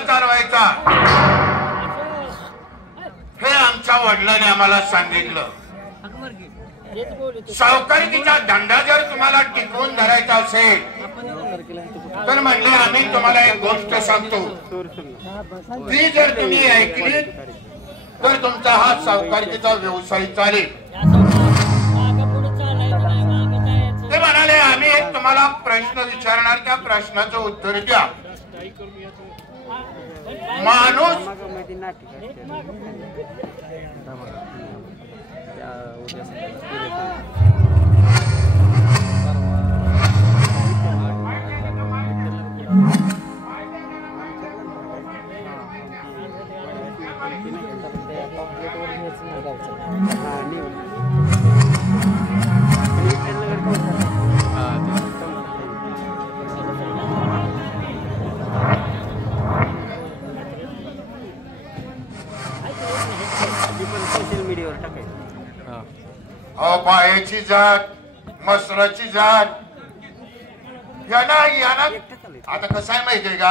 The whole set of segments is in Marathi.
चालवायचा हे आमच्या वडिलांनी आम्हाला सांगितलं. सावकारीचा धंदा जर तुम्हाला टिकवून धरायचा असेल तर म्हणले आम्ही तुम्हाला एक गोष्ट सांगतो, ती जर तुम्ही ऐकली तर तुमचा हा सावकारीचा व्यवसाय चालेल. ते म्हणाले आम्ही एक तुम्हाला प्रश्न विचारणार, त्या प्रश्नाचं उत्तर द्या. माणूस पायाची जात मसराची जात याना आता कसं आहे माहितीये का,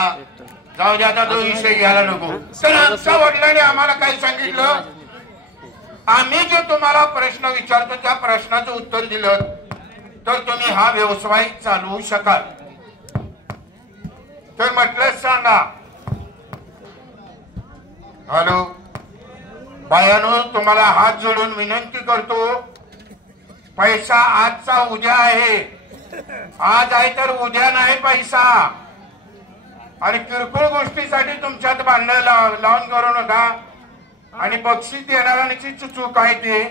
जाऊ दे आता तो विषय घ्यायला नको. तर आमच्या वडिलांनी आम्हाला काय सांगितलं, आम्ही जे तुम्हाला प्रश्न विचारतो त्या प्रश्नाचं उत्तर दिलं तर तुम्ही हा व्यवसाय चालवू शकाल. तर म्हटलं सांगा. हॅलो बायानो, तुम्हाला हात जोडून विनंती करतो, पैसा आजचा उद्या आहे, आज आहे तर उद्या नाही पैसा. आणि किरकोळ गोष्टीसाठी तुमच्यात भांडण लावून करू नका. आणि बक्षीस देणाऱ्यांची चूक आहे ते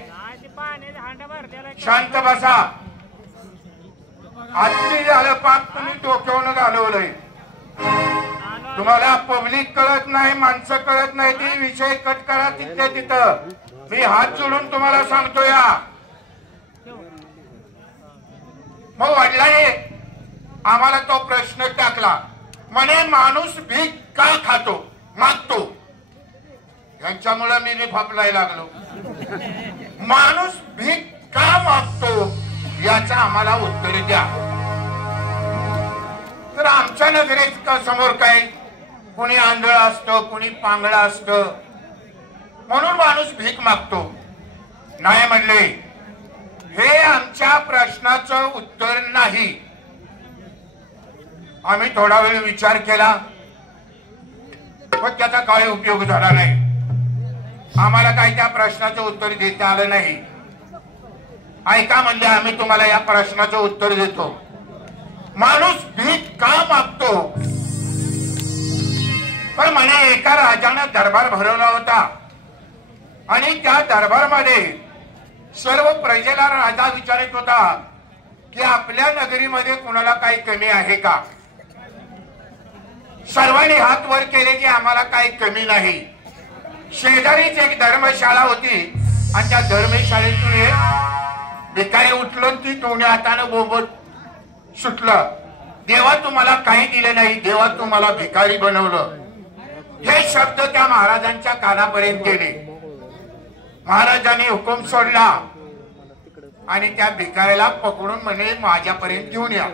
शांत बसा. आजची झालं पाप तुम्ही डोक्यावरून घालवलंय. तुम्हाला पब्लिक कळत नाही, माणसं कळत नाही, ती विषय कट करा तिथल्या तिथं. मी हात जोडून तुम्हाला सांगतो या. मग वडिलांनी आम्हाला तो प्रश्न टाकला, म्हणे माणूस भीक का खातो मागतो. यांच्यामुळे मी फापलायला लागलो. माणूस भीक का मागतो याचं आम्हाला उत्तर द्या. तर आमच्या नजरेत समोर काय, कुणी आंधळ असतं, कुणी पांगळा असतं, म्हणून माणूस भीक मागतो. नाही म्हणले, हे आमच्या प्रश्नाचं उत्तर नाही. आम्ही थोडा वेळ विचार केला पण त्याचा काही उपयोग झाला नाही. आम्हाला काही त्या प्रश्नाचं उत्तर देता आलं नाही. ऐका म्हणले, आम्ही तुम्हाला या प्रश्नाचं उत्तर देतो. माणूस भीक का मागतो. पण म्हणे एका राजाने दरबार भरवला होता आणि त्या दरबारमध्ये सर्व प्रजेला राजा विचारत होता की आपल्या नगरीमध्ये कुणाला काही कमी आहे का. सर्वांनी हात वर केले की आम्हाला काही कमी नाही. शेजारीच एक धर्मशाळा होती आणि त्या धर्मशाळेतून एक भिकारी उठलं, ती दोन्ही हाताने बोंबत सुटलं, देवा तुम्हाला काही दिलं नाही, देवा तुम्हाला भिकारी बनवलं. हे शब्द त्या महाराजांच्या कानापर्यंत गेले. महाराजांनी हुकूम सोडला आणि त्या भिकाऱ्याला पकडून म्हणे माझ्यापर्यंत घेऊन या.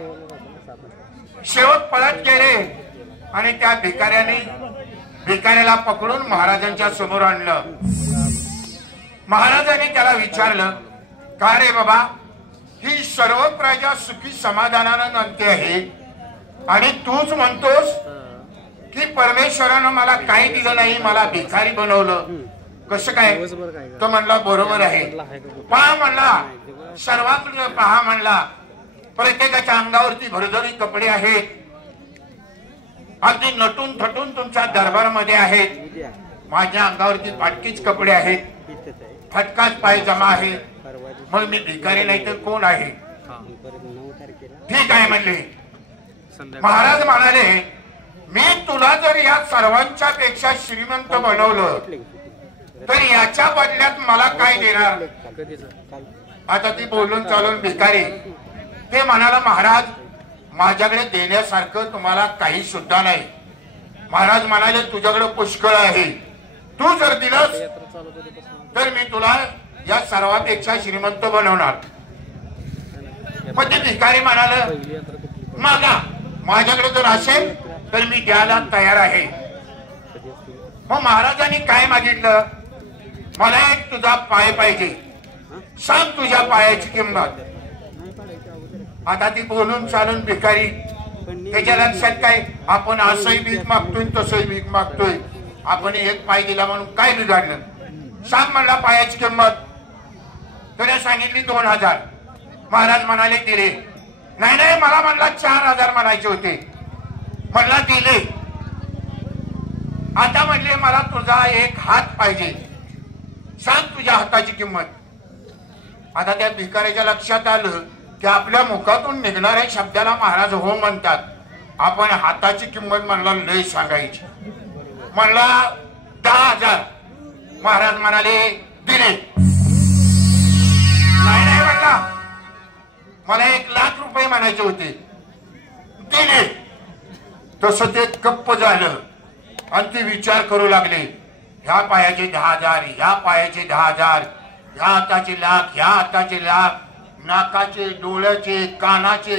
शेवट पळत गेले आणि त्या भिकाऱ्याला पकडून महाराजांच्या समोर आणलं. महाराजांनी त्याला विचारलं, का रे बाबा, ही सर्व प्रजा सुखी समाधानानं नांदते आहे आणि तूच म्हणतोस की परमेश्वरानं मला काही दिलं नाही, मला भिकारी बनवलं, कसं काय. तो म्हणला बरोबर आहे. पहा म्हणला, सर्वात पहा म्हणला, प्रत्येकाच्या अंगावरती भरभरी कपडे आहेत, अगदी नटून थटून तुमच्या दरबारमध्ये आहेत. माझ्या अंगावरती फाटकीच कपडे आहेत, फटकाच पायजमा आहे, मग मी भिकारी नाही तर कोण आहे. ठीक आहे म्हणले. महाराज म्हणाले, मी तुला जर या सर्वांच्या पेक्षा श्रीमंत बनवलं तर याच्या बदल्यात मला काय देणार. आता ती बोलून चालून भिकारी ते म्हणाला, महाराज माझ्याकडे देण्यासारखं तुम्हाला काही सुद्धा नाही. महाराज म्हणाले, तुझ्याकडे पुष्कळ आहे, तू जर दिलंस तर मी तुला या सर्वापेक्षा श्रीमंत बनवणार. मग ते भिकारी म्हणाल, मागा, माझ्याकडे जर असेल तर मी द्यायला तयार आहे. मग महाराजांनी काय मागितलं? मला एक तुझा पाय पाहिजे, सांग तुझ्या पायाची किंमत. आता ती बोलून चालून भिकारी, त्याच्या लक्षात काय, आपण असंही भीक मागतोय तसंही भीक मागतोय, आपण एक पाय दिला म्हणून काय बिघडलं? सांग म्हणला पायाची किंमत. त्याने सांगितली 2000. महाराज म्हणाले दिले. नाही नाही, मला म्हणला 4000 म्हणायचे होते. म्हणला दिले. आता म्हणले मला तुझा एक हात पाहिजे, सांग तुझ्या हाताची किंमत. आता त्या भिकाऱ्याच्या लक्षात आलं की आपल्या मुखातून निघणाऱ्या शब्दाला महाराज हो म्हणतात. आपण हाताची किंमत म्हणला लय सांगायची. म्हणला 10000. महाराज म्हणाले दिले. नाही नाही म्हणला, मला 1,00,000 रुपये म्हणायचे होते. दिले. तसं ते गप्प झालं आणि ते विचार करू लागले. ह्या पायाचे 10,000, ह्या पायाचे 10,000, ह्या हाताचे 1,00,000, ह्या हाताचे 1,00,000, नाकाचे, डोळ्याचे, कानाचे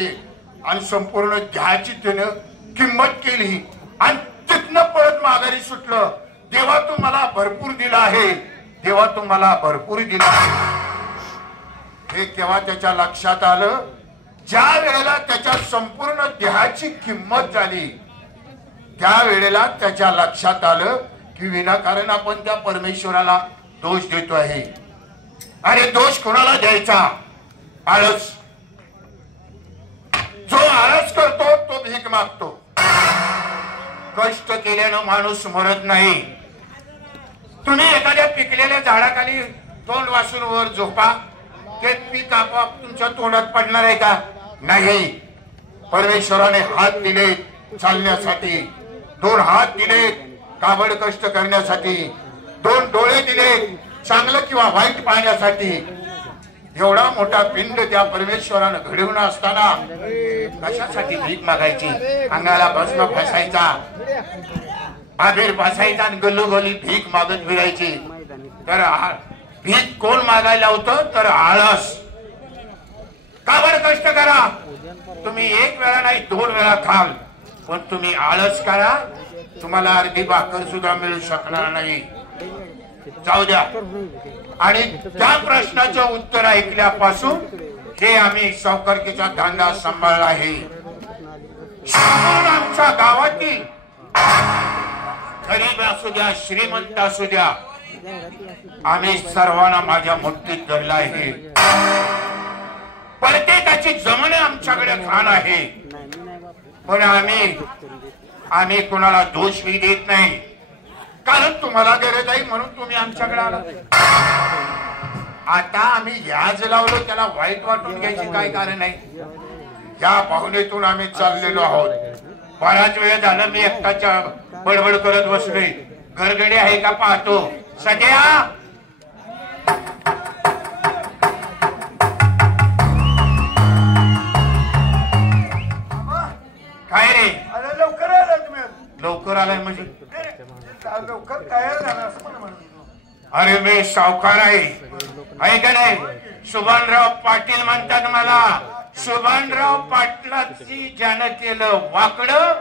आणि संपूर्ण देहाची त्यानं किंमत केली आणि तिथनं परत माघारी सुटलं. देवा तू मला भरपूर दिला आहे, देवा तू मला भरपूर दिला आहे. हे केव्हा त्याच्या लक्षात आलं? ज्या वेळेला त्याच्या संपूर्ण देहाची किंमत झाली, त्या वेळेला त्याच्या लक्षात आलं की विनाकारण आपण त्या परमेश्वराला दोष देतो आहे. अरे दोष कोणाला द्यायचा? आळस. जो आळस करतो तो भीक मागतो. कष्ट केल्यानं माणूस मरत नाही. तुम्ही एखाद्या पिकलेल्या झाडाखाली तोंड वासून वर झोपा, ते पीक आपोआप तुमच्या तोंडात पडणार आहे का? नाही. परमेश्वराने हात दिले चालण्यासाठी, 2 हात दिले काबड कष्ट करण्यासाठी, 2 डोळे दिले चांगलं किंवा वाईट पाहण्यासाठी. एवढा मोठा पिंड त्या परमेश्वरानं घडवून असताना कशासाठी भीक मागायची? अंगाला भस्म फसायचा, आबीर फसायचा आणि गल्लोगल्ली भीक मागत फिरायची. तर भीक कोण मागायला होतं? तर आळस. काबड कष्ट करा, तुम्ही 1 वेळा नाही 2 वेळा खाल, पण तुम्ही आळस करा, तुम्हाला अर्धी भाकर सुद्धा मिळू शकणार नाही. जाऊ द्या. आणि त्या प्रश्नाचं उत्तर ऐकल्यापासून हे आम्ही सावकारकीचा धंदा सांभाळला आहे. आमच्या गावातील गरीब असू द्या, श्रीमंत असू द्या, आम्ही सर्वांना माझ्या मुठीत धरला आहे. प्रत्येकाची जमणे आमच्याकडे खाण आहे. पण आम्ही कोणाला दोषही देत नाही, कारण तुम्हाला गरज आहे म्हणून तुम्ही आमच्याकडे आला. आता आम्ही याज लावलो, त्याला वाईट वाटून घ्यायचे काय कारण नाही. या भावनेतून आम्ही चाललेलो आहोत. बराच वेळ झालं मी एकटाच्या बडबड करत बसलोय. घरगडी आहे का पाहतो. सध्या काय रे? अरे लवकर आला तुम्ही. लवकर आलाय म्हणजे लवकर तयार झाला असं मला म्हणतो. अरे मी सावकार आहे का नाही? सुभानराव पाटील म्हणतात मला. सुभानराव पाटलाची ज्यानं केलं वाकडं,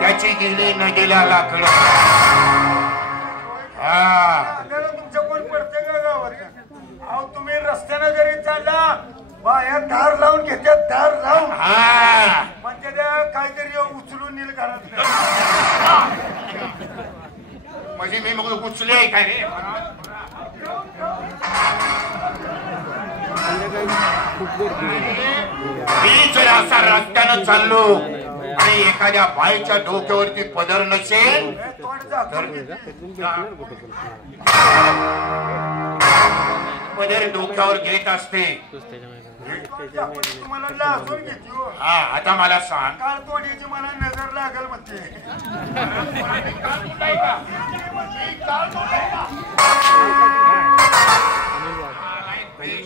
त्याची गेली नदीला लाकडं. तुमच्या कोण पडते का गावात? अहो तुम्ही रस्त्यानं जरी चालला, बाया दार लावून घेतात, दार लावून. म्हणजे त्या काहीतरी उचलून नेल घरात. म्हणजे मी मग उचले आहे काय रे? मी जर असा रस्त्यानं चाललो आणि एखाद्या बाईच्या डोक्यावरती पदर नसेल तर पदर डोक्यावर घेत असते. तुम्हाला लाजून घेतली. हा, आता मला सांग. काळ तोंडीची मला नजर लागल म्हणते.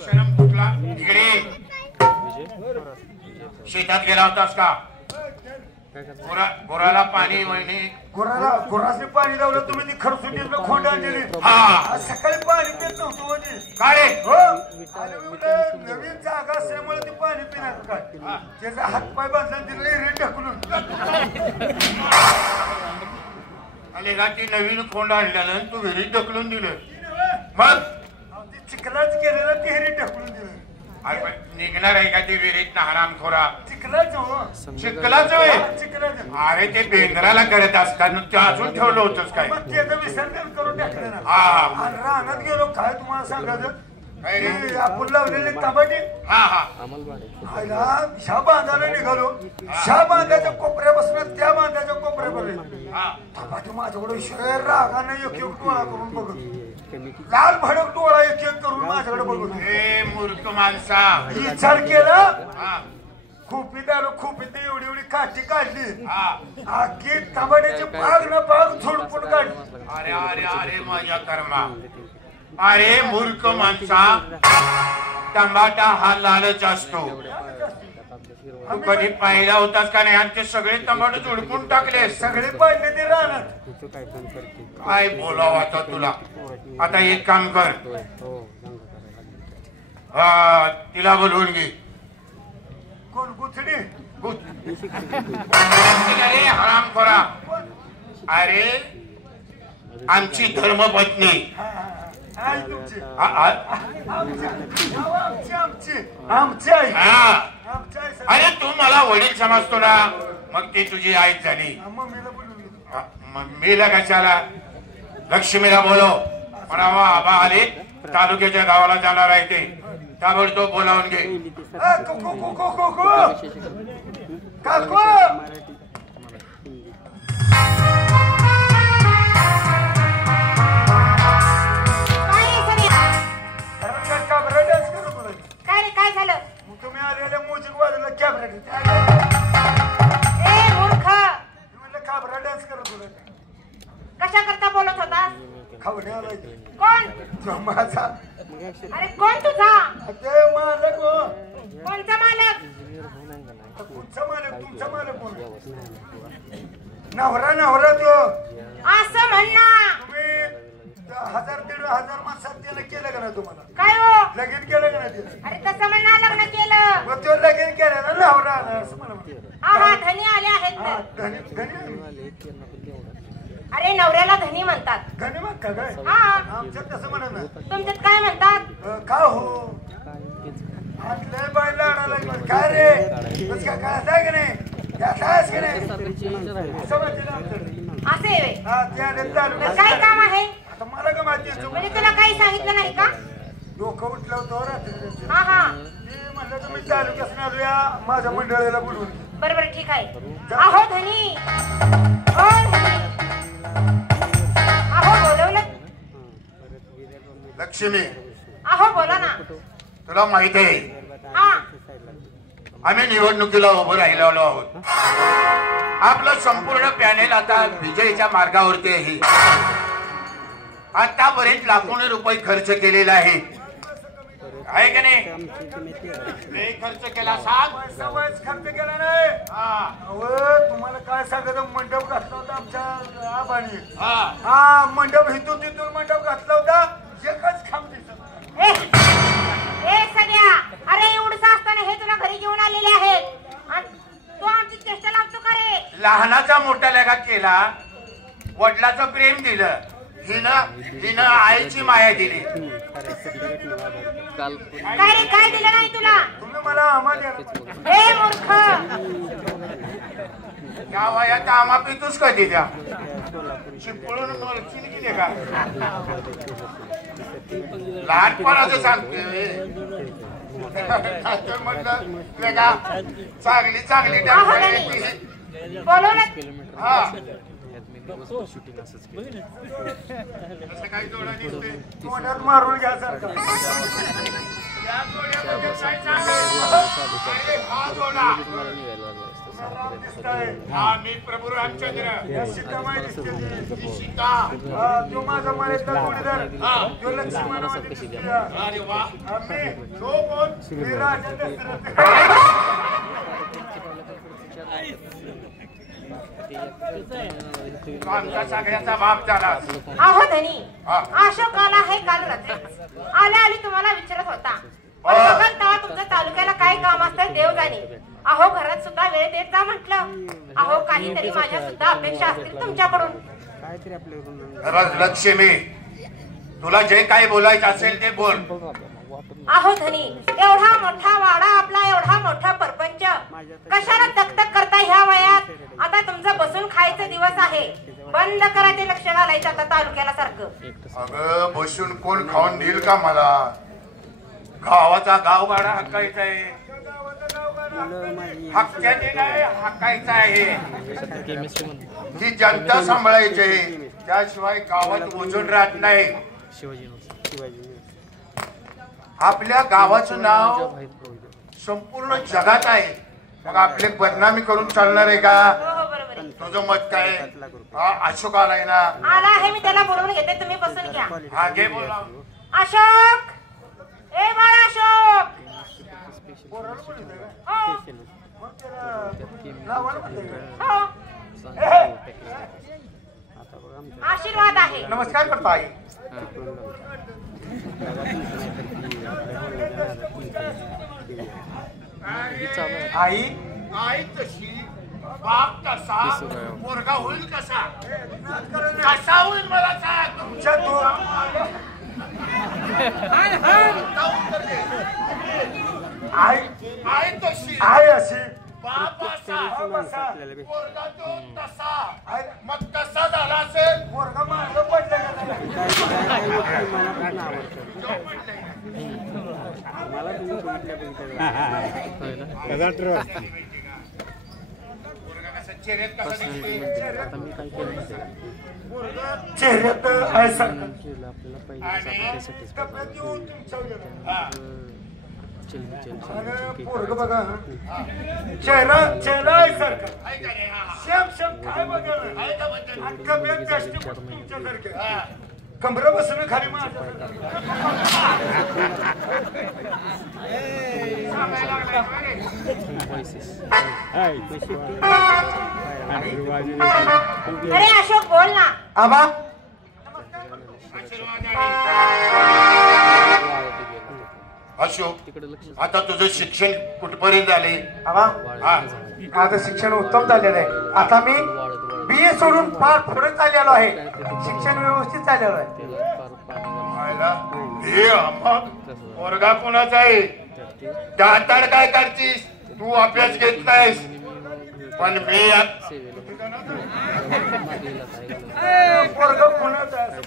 शरम कुठला? इकडे शेतात गेला होतास का? गुराला पाणी वहिनी गुरासने पाणी लावलं तुम्ही. ती खरसुटीतलं खोंड आणलेली. हा, सकाळी पाणी पित नव्हतो. काय रे? नवीन जागा असल्यामुळे ते पाणी पिणार काय? त्याचा हातपाय बांधला तिला ढकलून. आले का ती नवीन खोंड आणल्यानं तू विहिरीत ढकलून दिलं मग चिखलाच केलेलं ते हिरी ढकलून दिलं. अरे निघणार आहे का ती विहिरीत हरामखोरा? चिखलाच हो चिखलाच होय. चिखलाच. अरे ते बेंद्राला करत असताना ते अजून ठेवलं होतंच काय? मग त्याचं विसर्जन करून टाकलं ना. हा आणि रानात गेलो काय तुम्हाला सांगायचं आपण लावलेले तांबाटे हा हा ह्या बांधाला निघालो. ह्या बांधाच्या कोपऱ्यापासून त्या बांधाच्या कोपऱ्यापर्यंत तांबाटे माझ्याकडे शहर रागाने एक एक डोळा करून बघत, लाल भडक डोळा एक एक करून माझ्याकडे बघत. हे मूर्ख माणसा विचार केला खोपीत आलो. खोपीत एवढी एवढी काठी काढली आखी तांबाट्याची बाग ना बाग झोडपून काढली. अरे अरे अरे माझ्या कर्मा. अरे मूर्ख माणसा टमाटा हा लालच असतो. तू कधी पाहिला होतास का नाही? आणि ते सगळे टमाटे झुडपून टाकले. सगळे पाडले ते राहणार. काय बोलावं आता तुला? आता एक काम कर तिला बोलवून घे. कोण गुथडी? अरे हरामखोरा. अरे आमची धर्मपत्नी आई तुमची आमची आई. अरे तू मला वडील समजतो ना, मग ती तुझी आईच झाली. मम्मीला कशाला? लक्ष्मीला बोलव म्हणावा आबा आले तालुक्याच्या गावाला जाणार आहे ते ताबडतोब बोलावून घे. काय झालं? तुम्ही आलेल्या म्युझिक वाजवलं कॅबरा मूर्ख काबरा डान्स करत होता. कशा करता बोलत होता? खावणे आला कोण? माझा. अरे कोण तुझा? ते मालक हो. कोणचा मालक? तुमचा मालक. तुमचा मालक कोण? नवरा नवरा तो. असं म्हण ना. तुम्ही 1000-1500 माणसात त्याला केलं का ना तुम्हाला? काय हो? लगीन केलं का ना तिला? अरे तसं म्हण ना, लग्न केलं. मग तो लगीन केलं ना नवरा आला असं मला म्हणतो. हा धनी आले आहेत हा, तर. धनी अरे नवऱ्याला धनी म्हणतात. धनी मग का काय? हा आमच्यात तसं म्हणत ना. तुमच्यात काय म्हणतात? का हो लय बाय लाडा लागला काय रे? बस काय कळत का नाही? याच का नाही असं म्हणते आमच्याकडे. असे वे. हा ते आले चालू. काय काम आहे? आता मला का माहिती? म्हणजे तुला काही सांगितलं नाही का? डोकं उठलं होतं रात्री. हा हा मी म्हणलं तुम्ही तालुक्यात आलो या माझ्या मंडळीला बोलवून. बरोबर ठीक आहे. अहो धनी ओ धनी अहो बोलवलं. लक्ष्मी अहो बोला ना. तुला माहित आहे हा आम्ही निवडणुकीला उभं राहिलेलो आहोत. आपलं संपूर्ण पॅनेल आता विजयच्या मार्गावरती आहे. आतापर्यंत लाखोने रुपये खर्च केलेला आहे का नाही? खर्च केला सांग. खर्च केला नाही. तुम्हाला काय सांगायचं? मंडप घातला होता आमच्या आबानी. हा मंडप इथून तिथून मंडप घातला होता. एकच खांब दिसत. सगळ्या अरे एवढंच असताना हे तुला घरी घेऊन आलेले आहेत. तू आमची चेष्टा लावतो का रे? लहानाचा मोठा लगा केला. वडिलाचं प्रेम दिलं. हिनं आईची माया दिली. काय रे काय दिलं नाही तुला? तुम्ही मला आम्हाला हे मूर्ख. त्या वयात आम्हा पितूच कधी त्या चिपळून मरची गेले का? लहानपणाचं सांगते म्हटलं का चांगली चांगली बोलवलं. हा तोंडात मारून घ्यायचं. मी प्रभू रामचंद्र सीतामाई दिसते. सीता तो माझा माळेतला जोडीदार. तो लक्ष्मण दिसते. अरे वा. आम्ही तो कोण? मी राजा दशरथ. आमचा सगळ्याचा बाप झाला. अहो धनी अशोक आला आहे काल रात्री. आल्या आली तुम्हाला विचारत होता. बघल तेव्हा तुमच्या तालुक्याला काय काम असतं देव जाणे. अहो घरात सुद्धा वेळ देत जा म्हटलं. अहो काहीतरी माझ्या सुद्धा अपेक्षा असतील तुमच्याकडून. लक्ष्मी, तुला जे काही बोलायचं असेल ते बोल. अहो धनी, एवढा मोठा वाडा आपला, एवढा मोठा परपंच, कशाला तकतक करता ह्या वयात? आता तुमचं बसून खायचा दिवस आहे, बंद करा ते लक्ष घालायचं आता तालुक्याला सारखं. अगं बसून कोण खाऊन देईल का मला? गावाचा गावगाडा हक्कायचा आहे, हक्काने नाही हक्कायचा आहे. ही जनता सांभाळायची आहे, त्याशिवाय गावात वजन राहत नाही. आपल्या गावाचं नाव संपूर्ण जगात आहे, मग आपले बदनामी करून चालणार आहे का? तुझं मत काय? अशोक आलाय ना? आला आहे, मी त्याला बोलवून घेते, तुम्ही बसून घ्या. हा घे बोला. अशोक, ए बाळा अशोक. आशीर्वाद आहे. नमस्कार करतो आई. आई आई तशी, बाप तसा, पोरगा होईल कसा? कसा होईल मला सांग. तुमच्या आई आई तशी, आई अशी, बाप असा, पोरगा तो तसा. मग कसा झाला असेल? पोरगा मागं पडलं चेहऱ्यात आहे सारखं. पोरग बघा, चेहरा चेहरा आहे सारखं, शेम शेम काय बघा तुमच्यासारख्या, कमरा बसून खाली माझ्या. अरे अशोक बोल ना. आबा अशोक, आता तुझं शिक्षण कुठपर्यंत झाले? आबा माझं शिक्षण उत्तम झालेलं आहे. आता मी BA सोडून फार पुढे चाललेलो आहे, शिक्षण व्यवस्थित चाललेलं आहे. पोरगा कोणाचा आहे? दाताड काय करतीस तू? अभ्यास घेत नाहीस, पण मी पोरग कोणाचा आहे?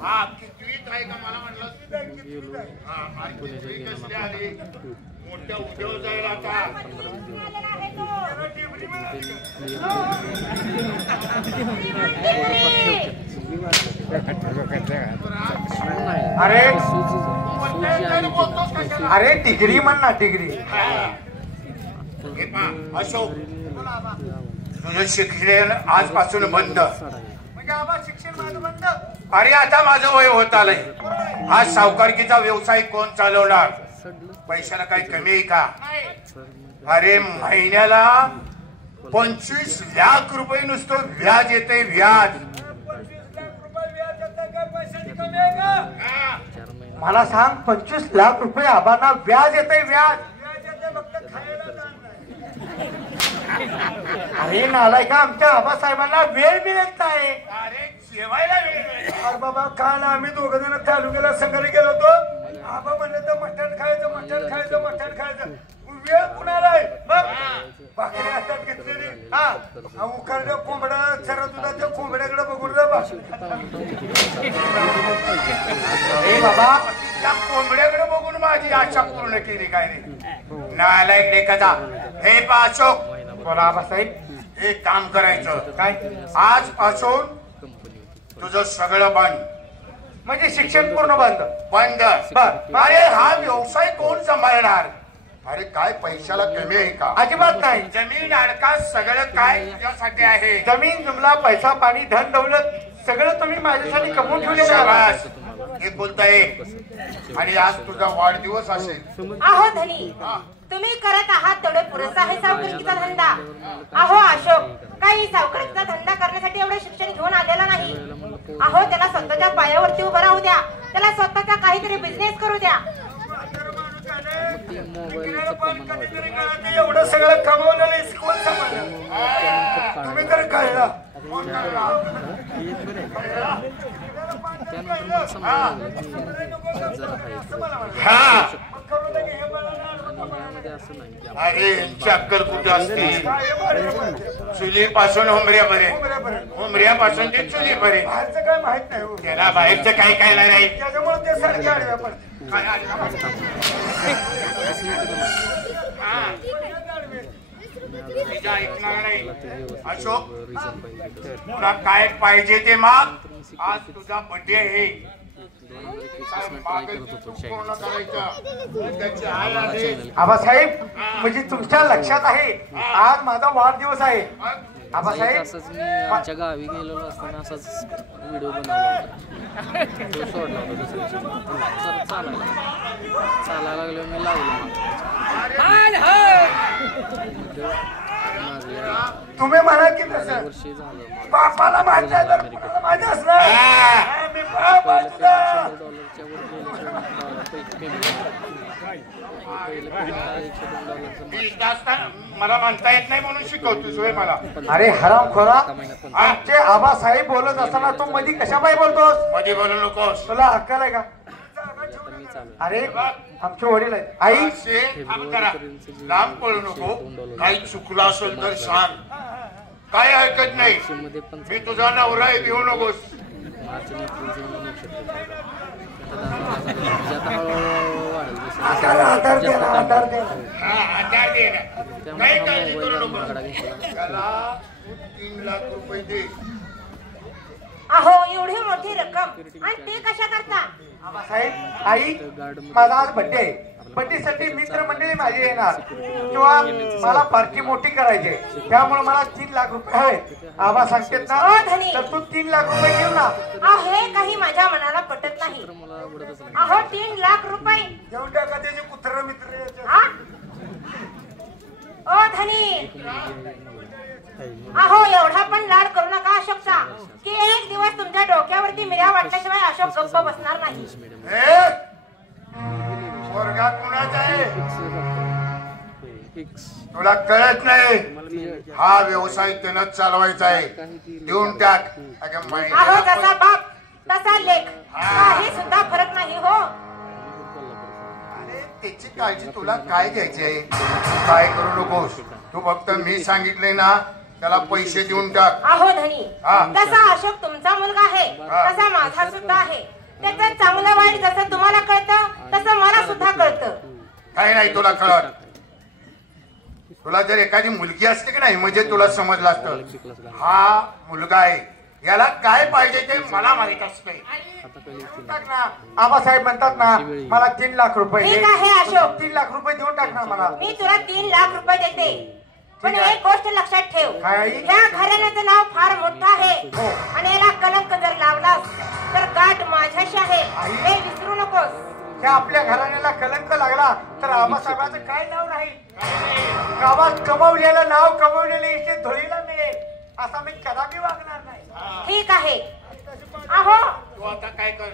हा कितवीत आहे का मला म्हटलं? मोठ्या उद्योग जाईल आता. अरे अरे डिग्री म्हण ना, डिग्री. अशोक, तुझं शिक्षण आजपासून बंद. म्हणजे आबा शिक्षण माझं बंद? अरे आता माझं वय होत आलंय. हा सावकारकीचा व्यवसाय कोण चालवणार? पैशाला काही कमी आहे का? अरे महिन्याला 25 लाख रुपये नुसतं व्याज येते, व्याज. मला सांग, 25 लाख रुपये आबांना व्याज येते, व्याज. अरे नालायका, आमच्या आबासाहेबांना वेळ मिळत नाही. अरे जेवायला वेळ. अरे बाबा, काल आम्ही दोघ जण तालुक्याला संघाने गेलो होतो. आबा म्हणले तर मटण खायचं, मटण खायचं, मटण खायचं. वेळ कुणाला आहे? भाकरी हातात घेतलेली, हा उकडलं कोंबडं, चरा दुधाच्या कोंबड्याकडे बघून बाबा, त्या कोंबड्याकडे बघून माझी आशा पूर्ण केली काय रे? नालायक लेखाचा. हे पा अशोक, बोला आबासाहेब. एक काम करायचं काय? आजपासून तुझं सगळं बंद. म्हणजे शिक्षण पूर्ण बंद? बंद. अरे हा व्यवसाय कोण सांभाळणार? अरे काय पैशाला कमी आहे का? अजिबात नाही. जमीन अडका सगळं काय तुझ्यासाठी आहे. जमीन जुमला, पैसा पाणी, धन दौलत सगळं तुम्ही माझ्यासाठी कमवून ठेवलेलं आहे. हे बोलताय. आणि आज तुझा वाढदिवस असेल. अहो धनी, तुम्ही करत आहात तेवढे पुरेसा आहे सावकारीचा धंदा. अहो अशोक, काही सावकारीचा धंदा करण्यासाठी एवढे शिक्षण घेऊन आलेला नाही. अहो त्याला स्वतःच्या पायावरती उभं राहू द्या, त्याला स्वतःचा काहीतरी बिझनेस करू द्या. एकीकडे पण कधीतरी कळत नाही, एवढं सगळं कमावलेलं कोण सांभाळलं? तुम्ही तर कळला अरे यांची अक्कल कुठं असते? चुलीपासून उमऱ्यापासून ते चुलीपर्यंत बाहेरचं काय माहित नाही हो. त्याला बाहेरचं काय काय नाही. त्याच्यामुळे ते सारखे आडव्या पडतात. अशोक तुला काय पाहिजे ते माग. आज तुझा बर्थडे आहे. आबासाहेब म्हणजे तुमच्या लक्षात आहे आज माझा वाढदिवस आहे. आबासाहेब असंच मी आमच्या गावी गेलेलो असताना असाच व्हिडिओ बनवला होता. तो सोडला होता दुसऱ्या दिवशी. चालायला लागलो मी लावलो तुम्ही म्हणा की तसं वर्षी झालं बापाला माहिती आहे तर तुम्हाला माहिती असणार. मी बाप आहे तुझा. $100च्या वर मला म्हणता येत नाही म्हणून शिकवतोस होय मला. अरे हरामखोरा आमचे आबासाहेब बोलत असताना तू मध्ये कशाबाई बोलतोस? मध्ये बोलू नकोस. तुला अक्कल आहे का? अरे आमचे वडील आहेत. आई असे काम करा. लांब पळू नको. काही चुकलं असेल तर सांग. काय हरकत नाही. मी तुझा नवरा आहे. भिवू नकोस. आधार दे ना, आधार दे. आधार दे ना. काही काळजी करू नको. त्याला 3 लाख रुपये दे. अहो एवढी मोठी रक्कम आणि ते कशा करता? आबासाहेब आई माझा आज बड्डे आहे. बड्डेसाठी मित्रमंडळी माझी येणार किंवा मला पार्टी मोठी करायची आहे. त्यामुळे मला 3 लाख रुपये हवे. आबा सांगतेत ना ओ धनी. तर तू 3 लाख रुपये घेऊ ना. अहो हे काही माझ्या मनाला पटत नाही. अहो 3 लाख रुपये घेऊन टाका त्याचे कुत्र मित्र याचे. हा? ओ धनी अहो एवढा पण लाड करू नका अशोकचा की एक दिवस तुमच्या डोक्यावरती मिऱ्या वाटल्याशिवाय अशोक गप्प बसणार नाही. पोरगा कुणाचा आहे तुला कळत नाही. हा व्यवसाय त्यानं चालवायचा आहे. देऊन टाक. अहो जसा बाप तसा लेख काही सुद्धा फरक नाही हो. अरे त्याची काळजी तुला काय घ्यायची आहे? काय करू नकोस. तू फक्त मी सांगितले ना त्याला पैसे देऊन टाक. अहो धनी तसा अशोक तुमचा मुलगा आहे तसा माझा सुद्धा आहे. त्याचं चांगलं वाईट जसं तुम्हाला कळतं तसं मला सुद्धा कळतं. काही नाही तुला कळत. तुला जर एखादी मुलगी असते की नाही म्हणजे तुला समजलं असतं. हा मुलगा आहे याला काय पाहिजे ते मला माहित असते. आबासाहेब म्हणतात ना मला 3 लाख रुपये ठीक आहे अशोक 3 लाख रुपये देऊन टाक ना मला. मी तुला 3 लाख रुपये देते. पण एक गोष्ट लक्षात ठेव ह्या घराण्याचं नाव फार मोठं आहे आणि याला कलंक जर लावलास तर गाठ माझ्याशी आहे हे विसरू नकोस. त्या आपल्या घराण्याला कलंक लागला तर आबासाहेबांचं काय नाव राहील? गावात कमवलेलं नाव कमवलेले इथे धुळीला मिळेल असा मी कदापि वागणार नाही. ठीक आहे. अहो तू आता काय कर.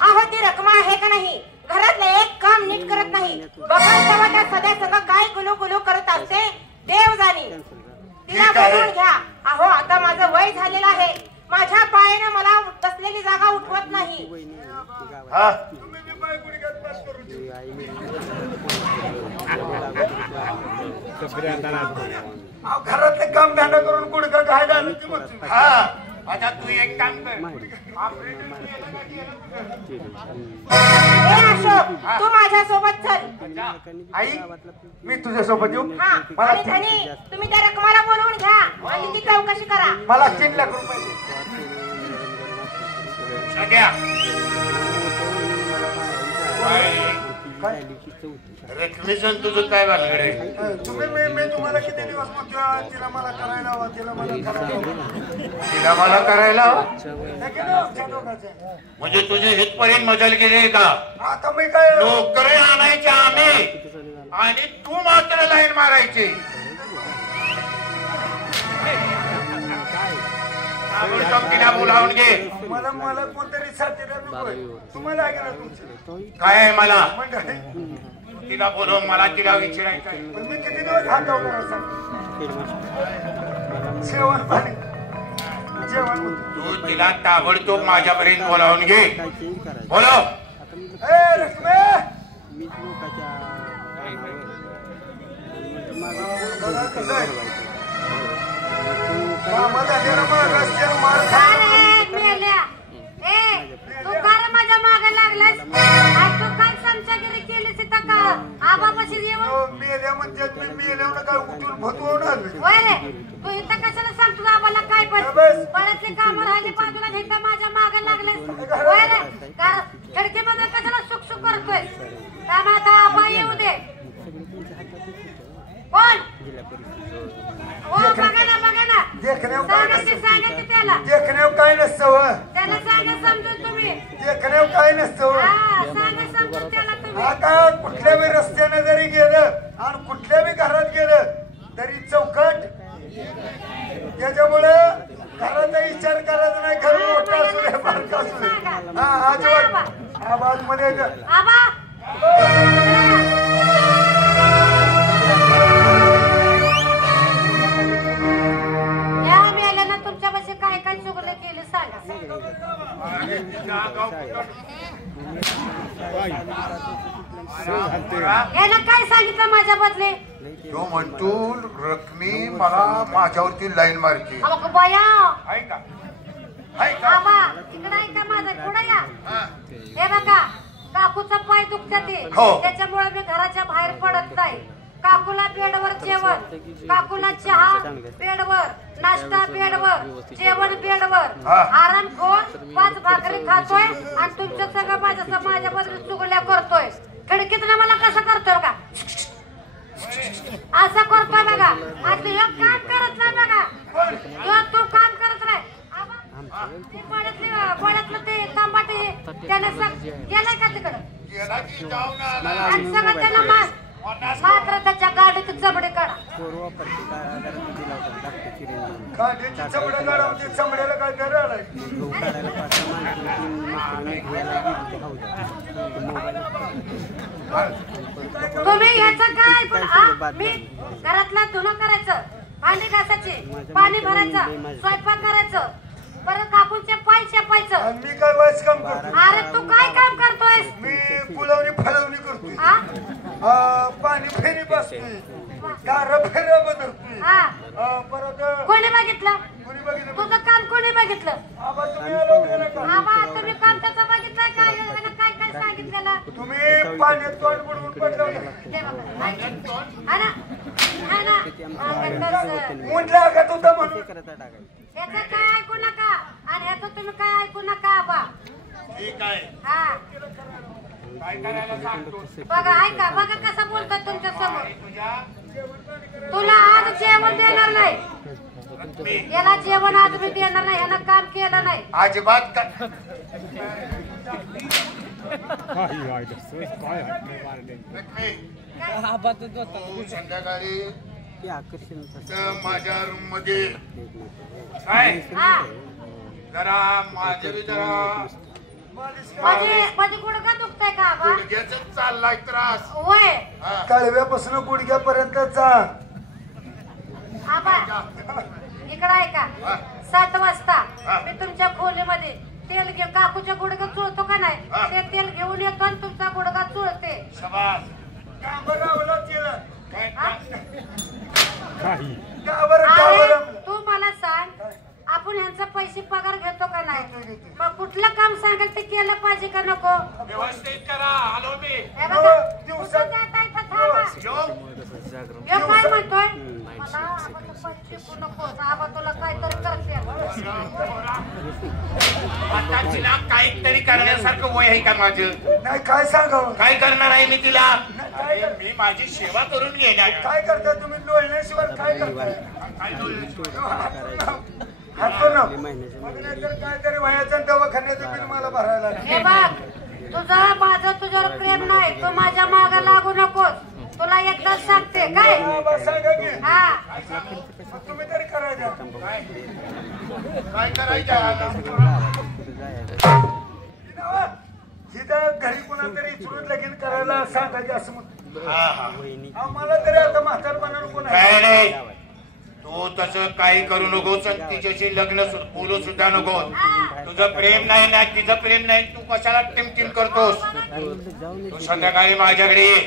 अहो ती रक्कम आहे का नाही घरातलं एक काम नीट करत नाही. बघा तेव्हा त्या सध्या सगळं काय गुलू गुलू करत असते देव जाणी. तिला बोलवून घ्या. अहो आता माझं वय झालेलं आहे. माझ्या पायानं मला बसलेली जागा उठवत नाही. घरातले काम धंदा करून गुडघा काय झालं. आता तू एक काम कर. अशोक तू माझ्या सोबत चल. आई मी तुझ्या सोबत येऊ. आणि धनी तुम्ही त्या रकमाला बोलवून घ्या आणि ती चौकशी करा. मला 3 लाख रुपये रकमेचं तुझं काय भानगड आहे? तुम्ही मी तुम्हाला किती दिवस म्हणतो तिला मला करायला हवा तिला मला तिला मला करायला करायला. म्हणजे तुझे हितपर्यंत मजल गेले का? आता मी काय नोकरी आणायचे आम्ही आणि तू मात्र लाईन मारायची. तिला बोलावून घे. मला कोणतरी साथीदार तुम्हाला काय आहे मला? तिला बोलव, मला तिला विचारायचं आहे. पण मी किती दिवस हात लावणार असं जेवण पाणी जेवण तू तिला ताबडतोब माझ्यापर्यंत बोलावून घे. बोलव. ए लक्ष्मी बघा कसं आहे कामात आलेला मग रस्त्यावर मार खा अरे मेल्या ए तू का रे माझ्या मागे लागलास आज तू काय समजागिरी केलीस इथं का आबापाशी जेवण मेल्या म्हणतात मी मेल्यावर काय उठून भतवून आलो होय रे तू इथं कशाला सांगतो आबाला काय पण बळ्यातली कामं राहिली बाजूला घेता माझ्या मागे लागलेस होय रे कारण खिडकीमध्ये कशाला सुख सुख करतोय काम आता आबा येऊ दे कोण हो बघा ना सांगा की त्याला देखण्यावर काय नसतं त्याला सांगा समजून तुम्ही देखण्यावर काय नसतं हा सांगा समजून त्याला तुम्ही आता कुठल्या बी रस्त्याने जरी गेलं आणि कुठल्या बी घरात गेलं तरी चौकट त्याच्यामुळे घराचा विचार करायचा नाही. घर मोठा असू दे बारका असू दे हा आजोबा आवाज मध्ये आबा या मेल्यानं तुमच्यापाशी काय काय चुकलं केलं सांगा. यानं काय सांगितलं माझ्या बदले तो म्हणतो रकमी मला माझ्यावरती लाईन मारते. अहो बया आहे का? आहे का? आबा तिकडे आहे का माझं पुढे या हे बघा काकूचा पाय दुखतात हो. त्याच्यामुळे मी घराच्या बाहेर पडत नाही. काकूला बेडवर जेवण काकूला चहा बेडवर नाश्ता बेडवर जेवण बेडवर आराम खोर 5 भाकरी खातोय आणि तुमच्या सगळं माझ्या बदल चुगल्या करतोय. खिडकीतनं मला कसं करतोय का असं करतोय बघा. आज ह्यो काम करत नाही बघा ह्यो तू काम करत नाही. पळ्यातलं ते तांबाटे त्याने गेलाय का तिकडं आणि सगळं त्याला मात्र त्याच्या गाडीत जबडे काढा गाडीची चमडे काढावते चमड्याला काय करायला तुम्ही ह्याचं काय पण मी घरातला धुणं करायचं भांडी घासायची पाणी भरायचं स्वयंपाक करायचं परत काकूचे पाय चेपायचं. आणि मी काय वाईस काम करतो. अरे तू काय काम करतोय मी फुलवणी फळवणी करतोय पाणी फेरी बसतोय गार फेऱ्या बदलतोय परत कोणी बघितलं कोणी बघितलं तुझं काम कोणी बघितलं आबा तुम्ही आलो का नाही का? आबा तुम्ही काम त्याचं बघितलंय का यानं काय काय सांगितलेलं तुम्ही पाण्यात तोंड बुडवून पडलं दे बघा. हा ना ऊन लागत होता म्हणून ह्याचं काय ऐकू नका आणि ह्याचं तुम्ही काय ऐकू नका आबा. ठीक आहे. हा काय करायला सांगतो? बघा ऐका बघा कसं बोलतात तुमच्या समोर. तुला आज जेवण देणार नाही याला जेवण आज मी देणार नाही ह्यानं काम केलं नाही अजिबात तू संध्याकाळी माझ्या रूम मध्ये काय हा जरा माझे बी जरा माझे गुडघा दुखतंय का आबा गुडघ्याच चाललाय त्रास. होय कळव्यापासून गुडघ्यापर्यंत आबा इकडं आहे का 7 वाजता मी तुमच्या खोलीमध्ये तेल घे काकूच्या गुडघा चुळतो का नाही ते तेल घेऊन येतो आणि तुमचा गुडघा चुळते. शाबास. तू मला सांग आपण ह्यांचा पैसे पगार घेतो का नाही मग कुठलं काम सांगेल ते केलं पाहिजे का नको. व्यवस्थित करा. आलो मी. हे बघा कुठं जाता इथं थांबा. ह्यो काय म्हणतोय मला आबाचं पैसे नको आबा तुला काहीतरी करते. आता तिला काहीतरी करण्यासारखं वय आहे का माझं? नाही काय सांगावं काय करणार आहे मी तिला? मी माझी सेवा करून घेणार. काय करता तुम्ही लोळण्याशिवाय काय करताय काय हातो ना नाहीतर काहीतरी वयाच्या दवाखान्याचं बिल मला भरायला हे बघ तुझं माझं तुझ्यावर प्रेम नाही तू माझ्या मागे लागू नकोस. तुला एकदाच सांगते काय सांगा की हा तुम्ही तरी करायचं काय करायचं? जिथं घरी कोणाला तरी इचलून लगीन करायला सांगायचं असं म्हणतो. हा हा आम्हाला तरी आता म्हातारपणाला कोण आहे? काय नाही तू तसं काही करू नकोस आणि तिच्याशी लग्न बोलू सुद्धा नको. तुझं प्रेम नाही ना तिचं प्रेम नाही तू कशाला टिमटिम करतोस. तू संध्याकाळी माझ्याकडे ये.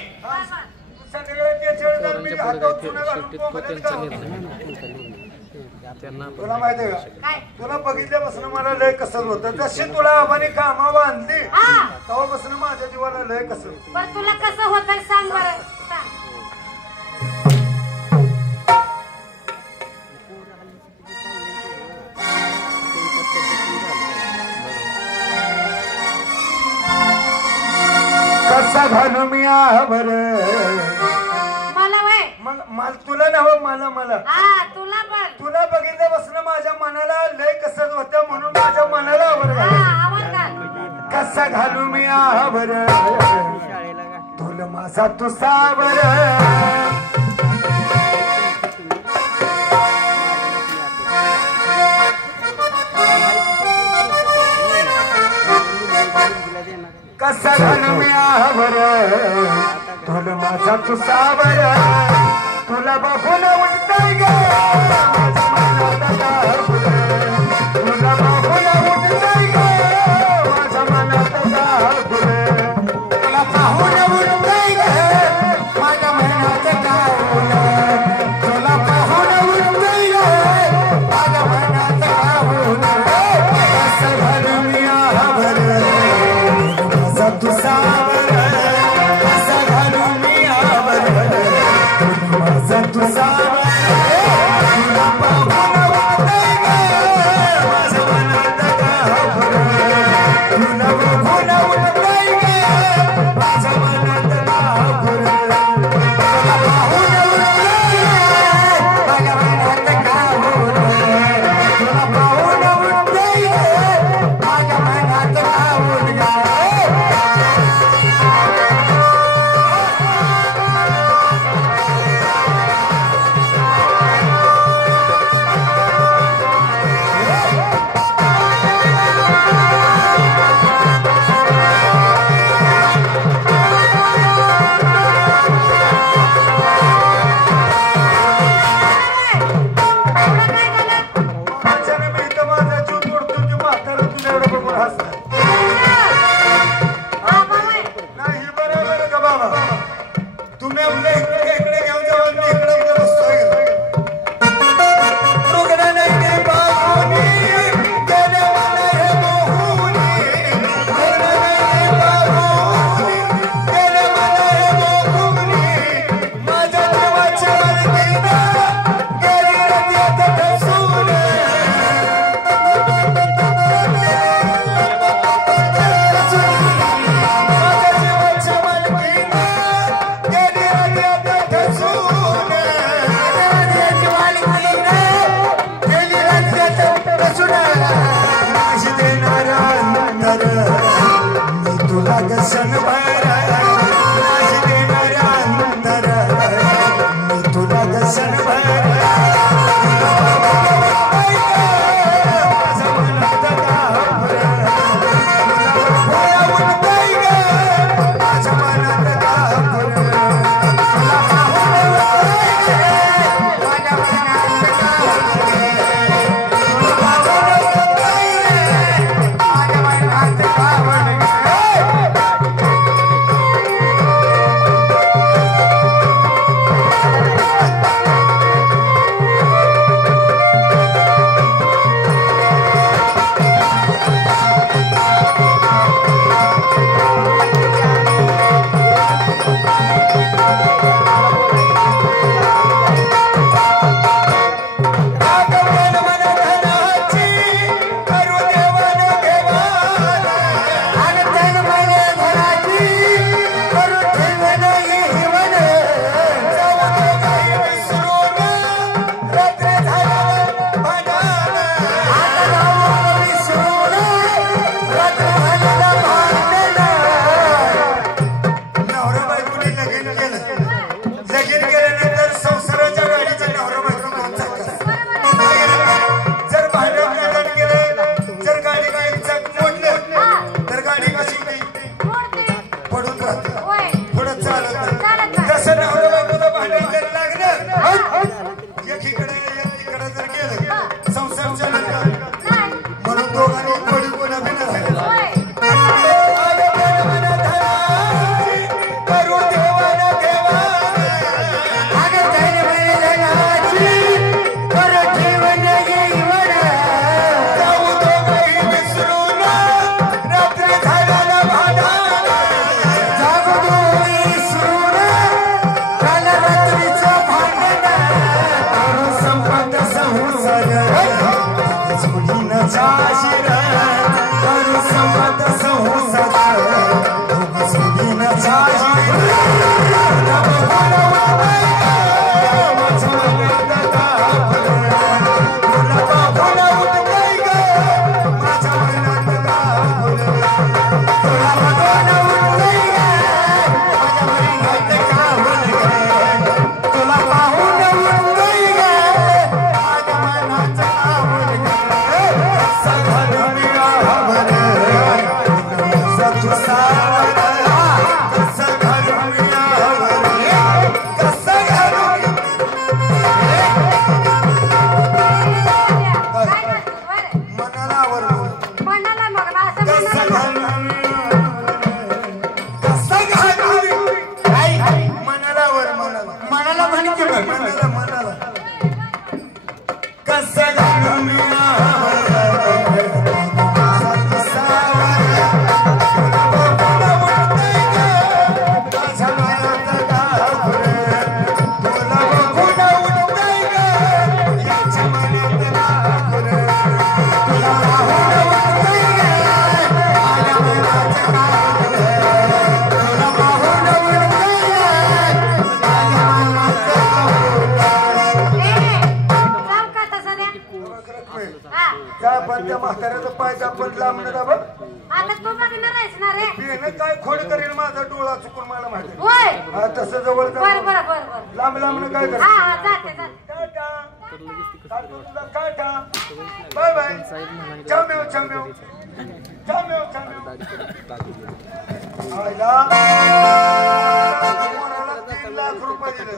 संध्याकाळी त्याच्या वेळेला मी पोरांच्या हातावर पुढे चुना घालून शेवटी तो कोंबडीत त्यांचा घालून. निर्णय त्यांना तुला माहिती आहे का काय तुला बघितल्यापासून मला लय कसर होतं. जशी तुला आबाने कामावर आणली हा तेव्हापासून माझ्या जीवाला लय कसर होतं. पण तुला कसं होतं सांग बरं सांग. कसा घालू मी आवर मला वय मला तुला नव्ह मला मला हा तुला पण तुला बघितल्यापासून माझ्या मनाला लय कसर होतं म्हणून माझ्या मनाला आवर हा घाल. आवाज घाल. कसा घालू मी आवर तुला माझा तू सावर कसा घालू मी आवर तुला माझा तू सावर तुला बघून उठताय ग माझ्या मनात दाहुल. तुला बघून उठताय ग माझ्या मनात दाहुल. तुला पाहून उठताय ग माझ्या मनात दाहुल. तुला पाहून उठताय ग माझ्या मनात दाहुल. कसं घालू मी आवर माझा तू सावर कसं घालू मी आवर माझा तू सावर तुला पाहून उठताय ग माझ्या मनात दाहुल. तुला बघून उठताय ग माझ्या मनात दाहुल. तुला पाहून उठताय ग माझ्या मनात दाहुल. तुला पाहून उठताय ग माझ्या मनात दाहुल. बिना राहायचं ना रे बेनं काय खोड करेल माझा डोळा चुकून मला माहिती होय हा तसं जवळ बर बर बर बर लांब लांब काय कर हा हा जाते टाटा टाटा बाय बाय चमेव चमेव चमेव चमेव आयला पोराला 3 लाख रुपये दिले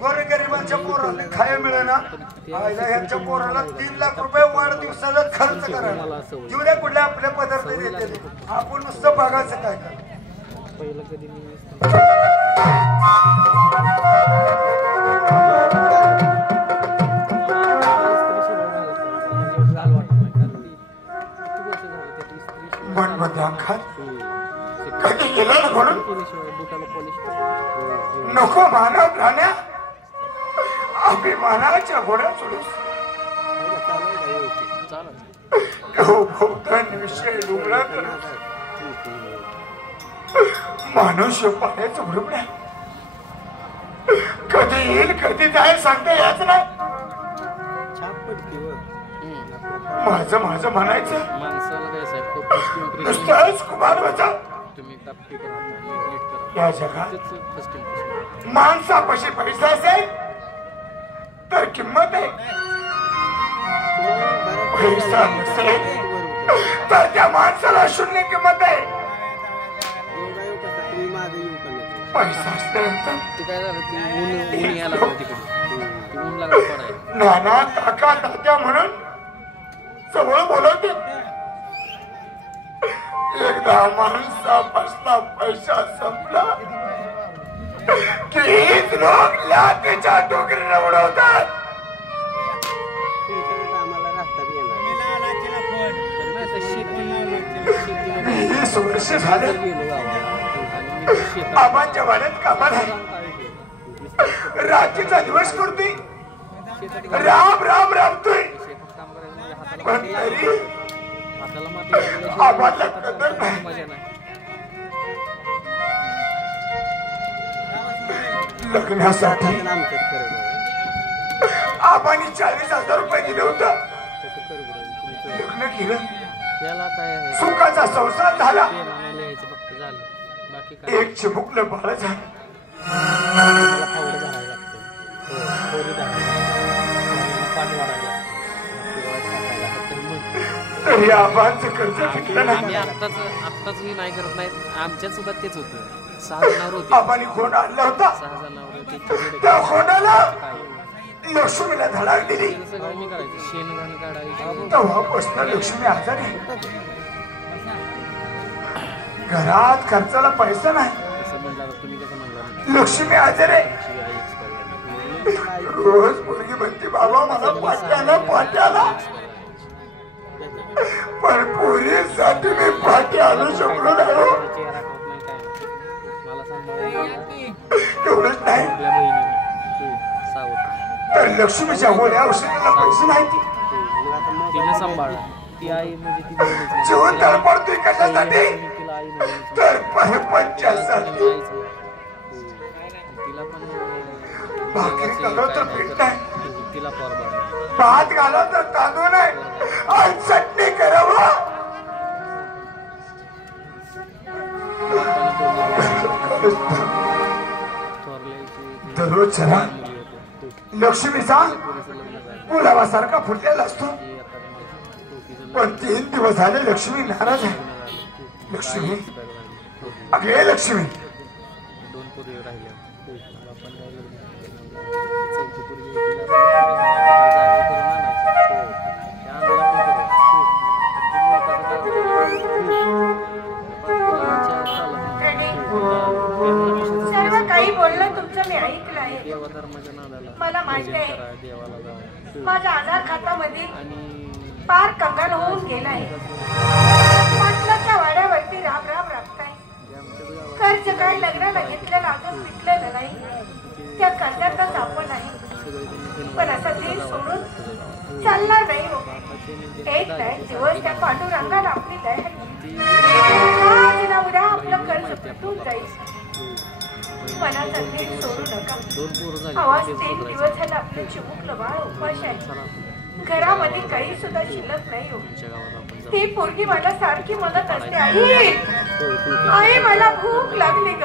गोरगरिबांच्या पोराला खाया मिळेना आयला ह्यांच्या पोराला 3 लाख रुपये वाढदिवसाला खर्च करायला जेवढ्या कुठल्या आपल्या पदार्थ देते आपण नुसतं बघायचं काय कर पहिलं कधी मी कधी गेलं ना म्हणून नको मानव प्राण्या अभिमानाच्या घोड्या चढूस विषय डोंगरा मानुष्य पाण्याचं उडवण्या कधी येईल कधी जाईल सांगता याच नाही माझं माझं म्हणायचं माणसाला काय साहेब नुसतंच कुमार बचा तुम्ही या जगात माणसापाशी पैसा असेल तर किंमत आहे पैसा नसेल तर त्या माणसाला शून्य किंमत आहे पैसा असल्यानंतर ते काय झालं ती ऊन यायला लागलं तिकडे ती ऊन लागलं पडायला नाना काका तात्या म्हणून जवळ बोलवते एकदा माणसापासला पैसा संपला की हीच लोक लाखेच्या डोकरीला उडवतात वीस वर्ष झाले आबांच्या वाड्यात कामाला आहे रात्रीचा दिवस करतोय राम राम रामतोय पण तरी आबाला कदर नाही लग्नासाठी आबांनी 40,000 रुपये दिले होतं लग्न केलं सुखाचा संसार झाला एक चिमुकलं बाळ झालं तरी आबांचं कर्ज फिटलं नाही आत्ताच हे नाही करत नाही आमच्यात सुद्धा तेच होतं 6 जनावर होते आबांनी खोंड आणला होता 6 जनावर होते त्या खोंडाला लक्ष्मीला धडाक दिली सगळं मी करायचं शेणघाण काढायचं तेव्हापासून लक्ष्मी आजारी घरात खर्चाला पैसा नाही असं म्हणलं तुम्ही कसं म्हणलं लक्ष्मी आजारी आहे रोज मुलगी म्हणते बाबा मला पाट्याला पण पोरीसाठी मी पाठी आणू शकलो नाही एवढंच नाही तर लक्ष्मीच्या गोळ्या औषधाला पैसे नाही तिने सांभाळला ती आई म्हणजे ती जीवन तडपडतोय कशासाठी तर पंचासाठी तिला पण भाकरी घालव तर पीठ नाही तिला पोरबा भात घालव तर तांदूळ नाही आणि चटणी करावं दररोज चला लक्ष्मीचा गुलाबासारखा फुटलेला असतो पण 3 दिवस झाले लक्ष्मी नाराज आहे लक्ष्मी अगे लक्ष्मी 2 पोरी राहिल्या सर्व काही बोलणं तुमचं मी ऐकलं आहे देवाधर्माच्या नादाला मला माहिती आहे देवाला जावं माझ्या आधार खात्यामध्ये आणि पार कंगाल होऊन गेलाय पाटलाच्या वाड्यावरती राम राम राबताय कर्ज काय लग्नाला घेतलेलं अजून पिटलेलं नाही त्या कर्जातच आपण आहे पण असं धीर सोडून चालणार नाही हो एक नाही दिवस त्या पांडुरंगाला आपली दया आज ना उद्या आपलं कर्ज फिटून जाईल मनाचा धीर सोडू नका आवाज 3 दिवस झाला आपलं चिमुकलं बाळ उपाशी आहे घरामध्ये काही सुद्धा शिल्लक नाही हो. तुमच्या गावात आपण जाऊ. ती पोरगी मला सारखी म्हणत असते, आई आई मला भूक लागली ग.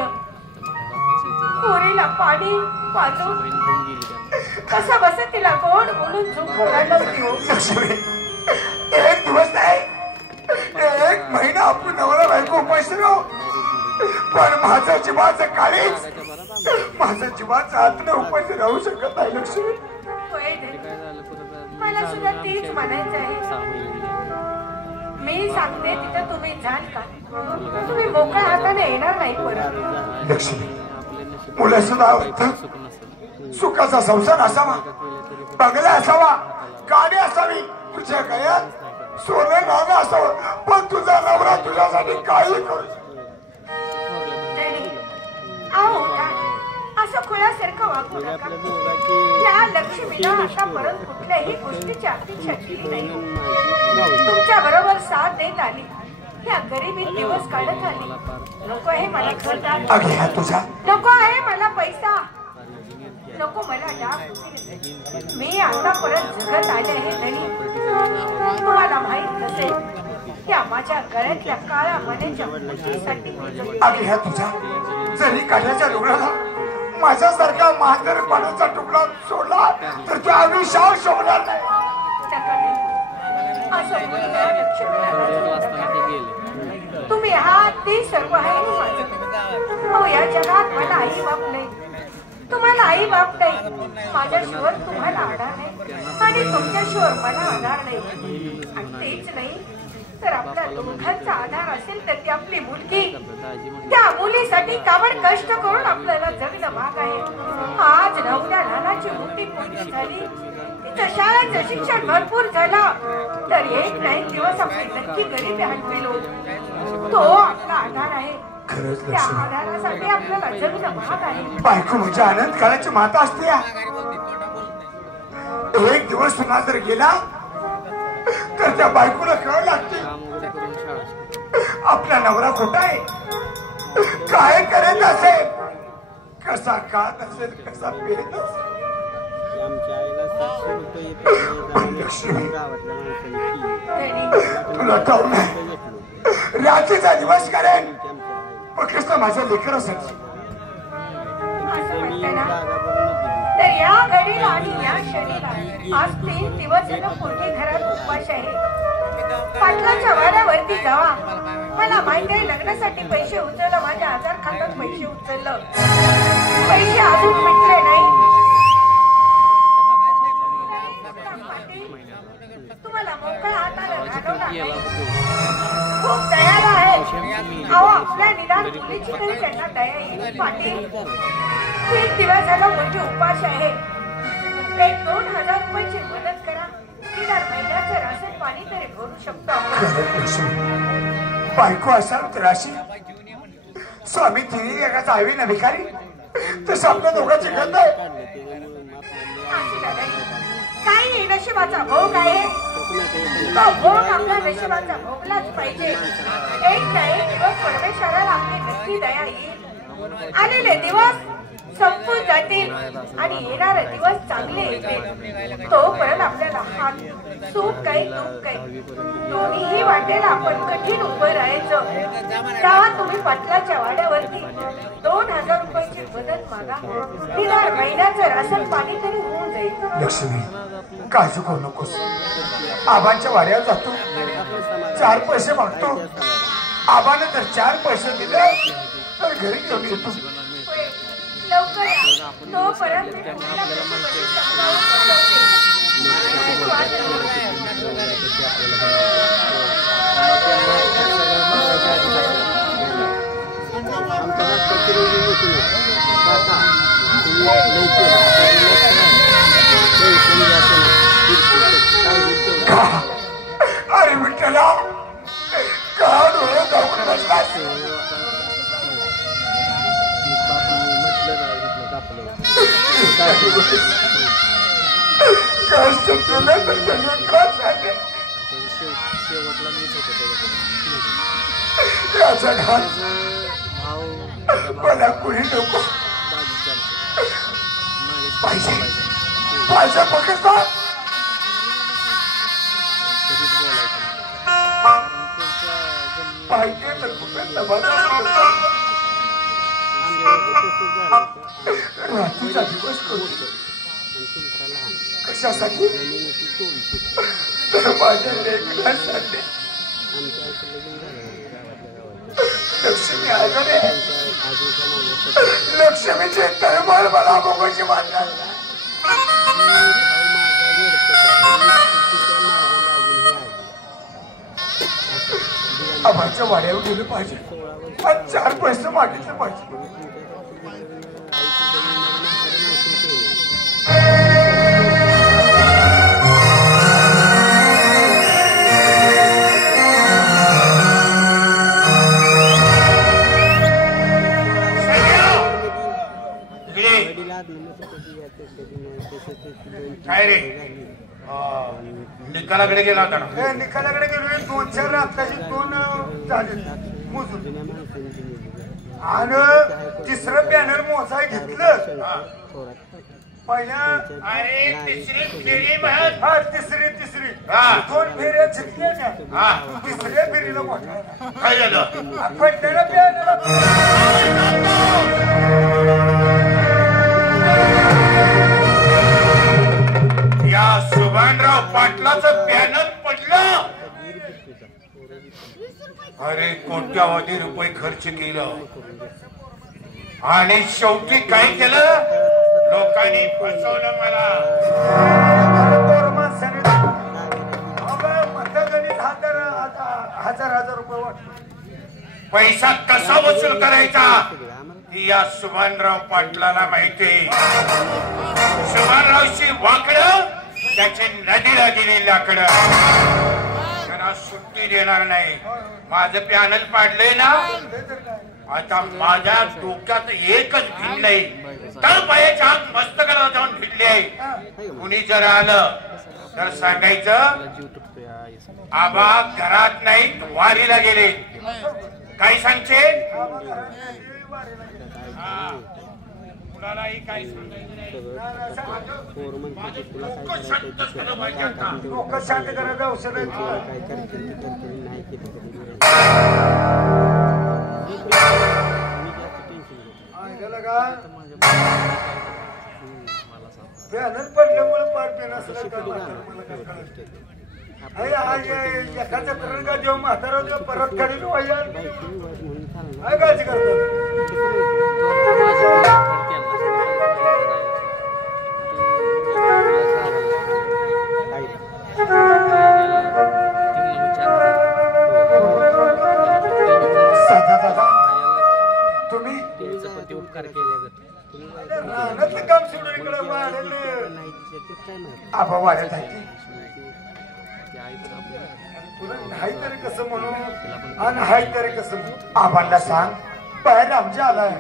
पोरीला पाणी पाजून बहीण घेऊन गेली त्यांना. कसं बसत तिला गोड बोलून झोप घालत होती हो. लक्ष्मी, एक दिवस नाही, एक महिना आपण नवरा बायको उपाशी राहू, पण माझं जीवाचं काळीच, माझं जीवाचं आत्म उपाशी राहू शकत नाही. लक्ष्मी, होय धनी. काय झालं परत मला सुद्धा तीच म्हणायचं आहे. 6 महिने गेले. मी सांगते तिथं तुम्ही जाल का? तुम्ही मोकळ्या हाताने येणार नाही परत. लक्ष्मी, आपले नशीब मुलं सुद्धा सुख नसेल. सुखाचा संसार असावा, बंगला असावा, गाडी असावी, तुझ्या गळ्यात सोनं नाणं असावं, पण तुझा नवरा तुझ्यासाठी काही करू शकतो. आहो उठा. असं खुळ्यासारखं वागू नका. या लक्ष्मीला आतापर्यंत कुठल्याही गोष्टीची अपेक्षा केली नाही. तुमच्या बरोबर साथ देत आली, या गरिबीत दिवस काढत आली. नको आहे मला घरदार, अगे हा तुझा नको आहे मला पैसा, नको मला डाग. मी आतापर्यंत जगत आले आहे धनी. तुम्हाला माहित नसेल त्या माझ्या गळ्यातल्या काळ्या मण्याच्या मुठीसाठी अगे हा तुझा जरी काढल्याच्या रुग्णाला माझ्यासारखा मांजरपणाचा तुकडा सोडला तर तू आयुष्यावर शोभणार नाही. असं बोलूया लक्ष्मीला. थर्ड असताना ते गेले. तुम्ही आहात ते सर्व आहे माझं. हो, या जगात मला आई बाप नाही, तुम्हाला आई बाप नाही, माझ्याशिवाय तुम्हाला आधार नाही आणि तुमच्याशिवाय मला आधार नाही. आणि तेच नाही तर आपल्या दोघांचा आधार असेल तर ती आपली मुलगी. त्या मुलीसाठी काबड कष्ट करून आपल्याला जगणं भाग आहे. आज नवऱ्या लहानाची मोठी पोरगी झाली, तिचं शाळेचं शिक्षण भरपूर झालं, तर एक नाही दिवस आपली नक्की गरिबी हटविलो. तो आपला आधार आहे. खरंच त्या लक्ष्मी, आधारासाठी आपल्याला जगणं भाग आहे. बायको म्हणजे आनंद काळाची माता असते. एक दिवस पुन्हा जर गेला तर त्या बायकोला कळ लागते काम वगैरे करून शाळा शिकतो. आपला नवरा खोटा आहे, काय करत असेल, कसा खात असेल, कसा पेरत असेल. लक्ष्मी, तुला कळू नाही, रात्रीचा दिवस करेन पण कसं माझ्या लेकरासाठी. असं म्हणतं ना, तर या घडीला आणि या शरीराला आज 3 दिवस झालं पोरगी घरात उपवास आहे. पाटलाच्या वाड्यावरती जावा. मला माहिती आहे लग्नासाठी पैसे उचललं, माझ्या आधार खात्यात पैसे उचललं, पैसे अजून मिटले नाही. तुम्हाला मोकळ्या हाताला घालवणार नाही. खूप दयाला आहे. अहो, आपल्या निदान मुलीची तरी त्यांना दया येईल. पाटील, 3 दिवस झाला मुलगी उपास आहे. एक 2,000 रुपयाची मदत करा. निदान महिन्याचं राशन पाणी तरी भरू शकतो आपण. बायको असाल तर अशी स्वामी तिन्ही एकाचा हवी ना भिकारी तसं आपल्या दोघांची गंध आहे. काही नशिबाचा भोग आहे, तो भोग आपल्या नशिबाचा भोगलाच पाहिजे. एक ना एक दिवस परमेश्वराला आपली नक्की दया येईल. आलेले दिवस संपून जातील आणि येणारे दिवस चांगले येतील. तोपर्यंत आपल्याला हात सुख काही दुःख काही दोन्हीही वाटेला आपण कठीण उभं राहायचं. तेव्हा तुम्ही पाटलाच्या वाड्यावरती 2,000 रुपयाची मदत मागा. निदान महिन्याचं राशन पाणी तरी होऊन जाईल. लक्ष्मी, काळजी करू नकोस. आबांच्या वाड्यावर जातो, 4 पैसे मागतो. आबाने जर 4 पैसे दिले तर घरी घेऊन येतो. लवकर या. तोपर्यंत मी आपल्याला माहिती अरे विठ्ठला, का डोळे जाऊन बसलास? कष्ट केलं तर त्यांनी त्रास झाले. शेवटला मीच होतो याचा घात भाऊ मला कुणी नको. बाजूच्या पाहिजे पाहिजे पाकिस्तान माहिती आहे तर कुठे रात्रीचा दिवस करतो कशासाठी तर माझ्या लेकरासाठी लक्ष्मी आजारी आहे लक्ष्मीचे तळमळ मला मोबाईलची बांधणार आबाच्या वाड्यावर गेलं पाहिजे आणि 4 पैसे मागितले पाहिजे काय रे निकालाकडे गेला होता ना निकालाकडे गेलो 2-4 रात्रीची 2 झाले मोजून आणि तिसरं बॅनर मोजाय घेतलं पहिल्या अरे तिसरी फेरी हा तिसरी 2 फेऱ्या जिंकल्या ना तिसऱ्या फेरीला मोठा काय झालं पडलेला बॅनर या सुभानराव पाटलाचं पॅनल पडलं अरे कोट्यावधी रुपये खर्च केलं आणि शेवटी काय केलं लोकांनी फसवलं मला हजार रुपये वाटतो पैसा कसा वसूल करायचा ही या सुभानराव पाटलाला माहिती सुभानरावची वाकडं त्याचे नदीला दिले लाकडं त्यांना सुट्टी देणार नाही माझं पॅनल पाडलंय ना आता माझ्या डोक्यात एकच भिडलंय तर पायाच्या आत मस्तकाला जाऊन भिडले आहे कुणी जर आलं तर सांगायचं आबा घरात नाही वारीला गेले काय सांगते कुणालाही काय लोक शांत करायचं औषध बॅनर पडल्यामुळे पार एखाद्या तरंगा जेव्हा म्हातारा परत काढील पाहिजे काय करतात तुम्ही उपकार केले काम सोडून इकडे आबा वाढत आहे तुला नाही तरी कसं म्हणू आणि हाय तरी कसं म्हणू आबांना सांग बाहेर आमच्या आलाय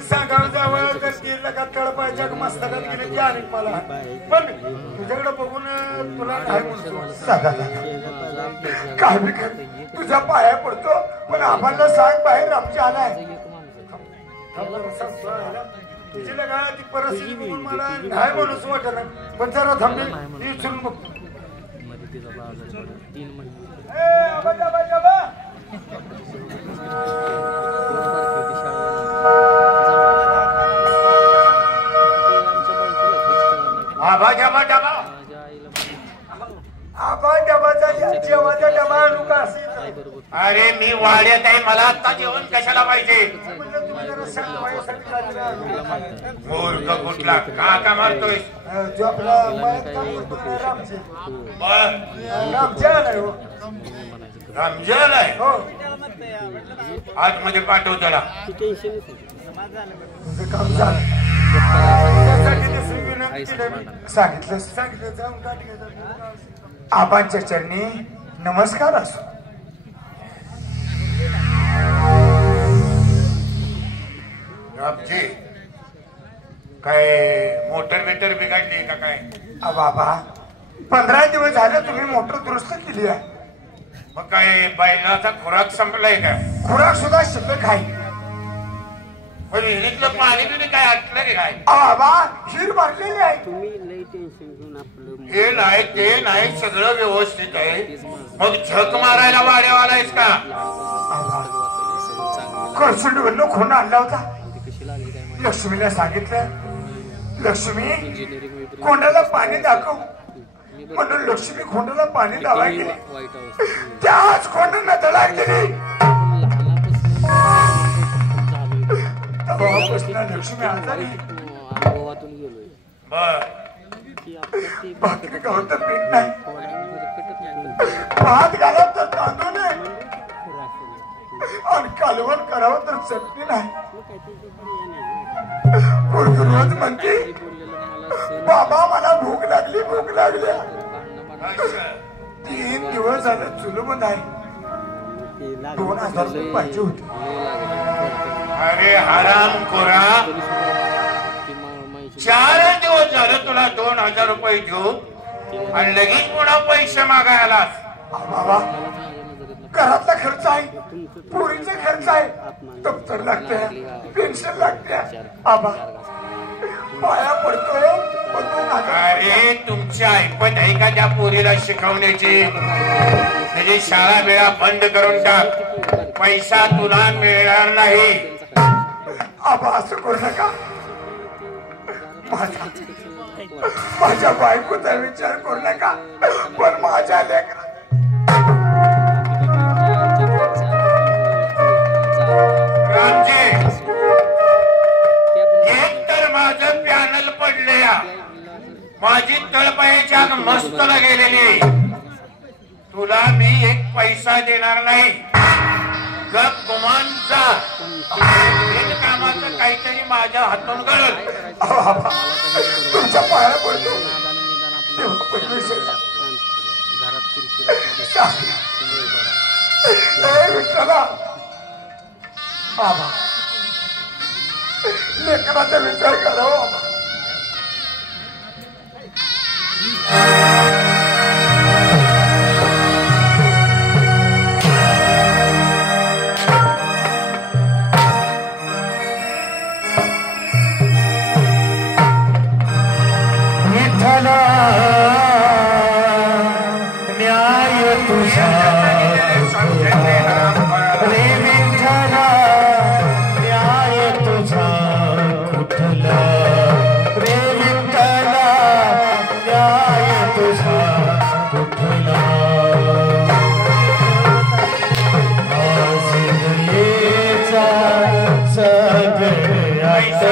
सांगावं जावं तर तीरला का तळपायच्या मस्तकात गेले की आणि मला पण तुझ्याकडे बघून तुला नाही म्हणतो काय तुझ्या पाया पडतो पण आबांना सांग बाहेर आमच्या आलाय तुझी लगा ती परिस्थिती बघून मला नाही म्हणूच वाटत पण जरा थांबले मी विचारून बघतो आबा डबा डबा आबा डबाचा जेवाचा डबा आणू का अरे मी वाड्यात आहे मला आता जेवण कशाला पाहिजे मूर्ख कुठला का मारतोय जो आपला रामचे रमजान आहे हो आतमध्ये पाठव त्याला काम झालं सांगितलं जाऊन आबांच्या चरणी नमस्कार असो रामजी काय मोटर बिटर बिघडली का काय बाबा 15 दिवस झाले तुम्ही मोटर दुरुस्त केली आहे मग काय बैलाचा खुराक संपलाय का खुराक सुद्धा शिल्लक आहे विहिरीतलं पाणी बिणी काय आटलं की काय बाबा हिर भरलेली आहे तुम्ही लई टेन्शन घेऊन आपलं हे नाही ते नाही सगळं व्यवस्थित आहे. मग झक मारायला वाड्यावाला आहेस का? करसुंडवरनं खून आणला होता. लक्ष्मीला सांगितलं, लक्ष्मी खोंडाला पाणी दाखव म्हणून लक्ष्मी खोंडाला पाणी दावा गेली. त्याच खोंडांना तडाख दिली. लक्ष्मी आजारी. भाकरी गावात तर पीठ नाही, भात घाला तर तांदूळ नाही, आणि कालवण करावं तर चटणी नाही. रोज म्हणते बाबा मला भूक लागली भूक लागल्या. 3 दिवस झालं चुलमत आहे. 2000 रुपये पाहिजे होते. अरे हराम खोरा, 4 दिवस झालं तुला 2000 रुपये देऊ आणि लगेच पुन्हा पैसे मागायला. बाबा घरातला खर्च आहे, पोरीचा खर्च आहे, दप्तर लागते, पेन्शन लागते. आबा पाया पडतो. अरे तुमची ऐपत आहे का त्या पोरीला शिकवण्याची? त्याची शाळा वेळा बंद करून टाक, पैसा तुला मिळणार नाही. आबा असं करू नका. माझ्या बायकोचा विचार करू नका, पण माझ्या लेकरा रामजी, एक तर माझं पॅनल पडले, माझी तळपायाची आग मस्त गेलेली. तुला मी एक पैसा देणार नाही. गप गुमान जा. कामाचं काहीतरी माझ्या हातून गळत. तुमच्या पाया पडतो. बाबा लेकराचा विचार करावा. बाबा न्याय तुझा न्याय तुझा कुठला रे विठ्ठला, न्याय तुझा कुठला. आज दयेचा सगळ्यात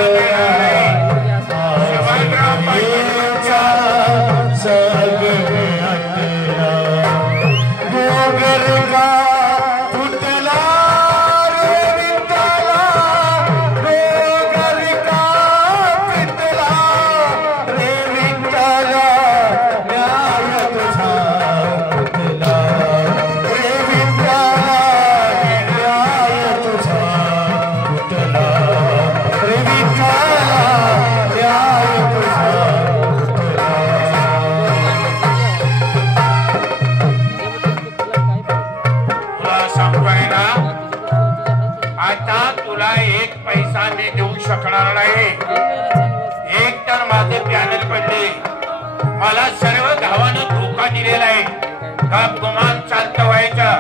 शकणार नाही. एक तर माझे पॅनल पडले, मला सर्व गावानं धोका दिलेला आहे. गप गुमान चालतं व्हायचं.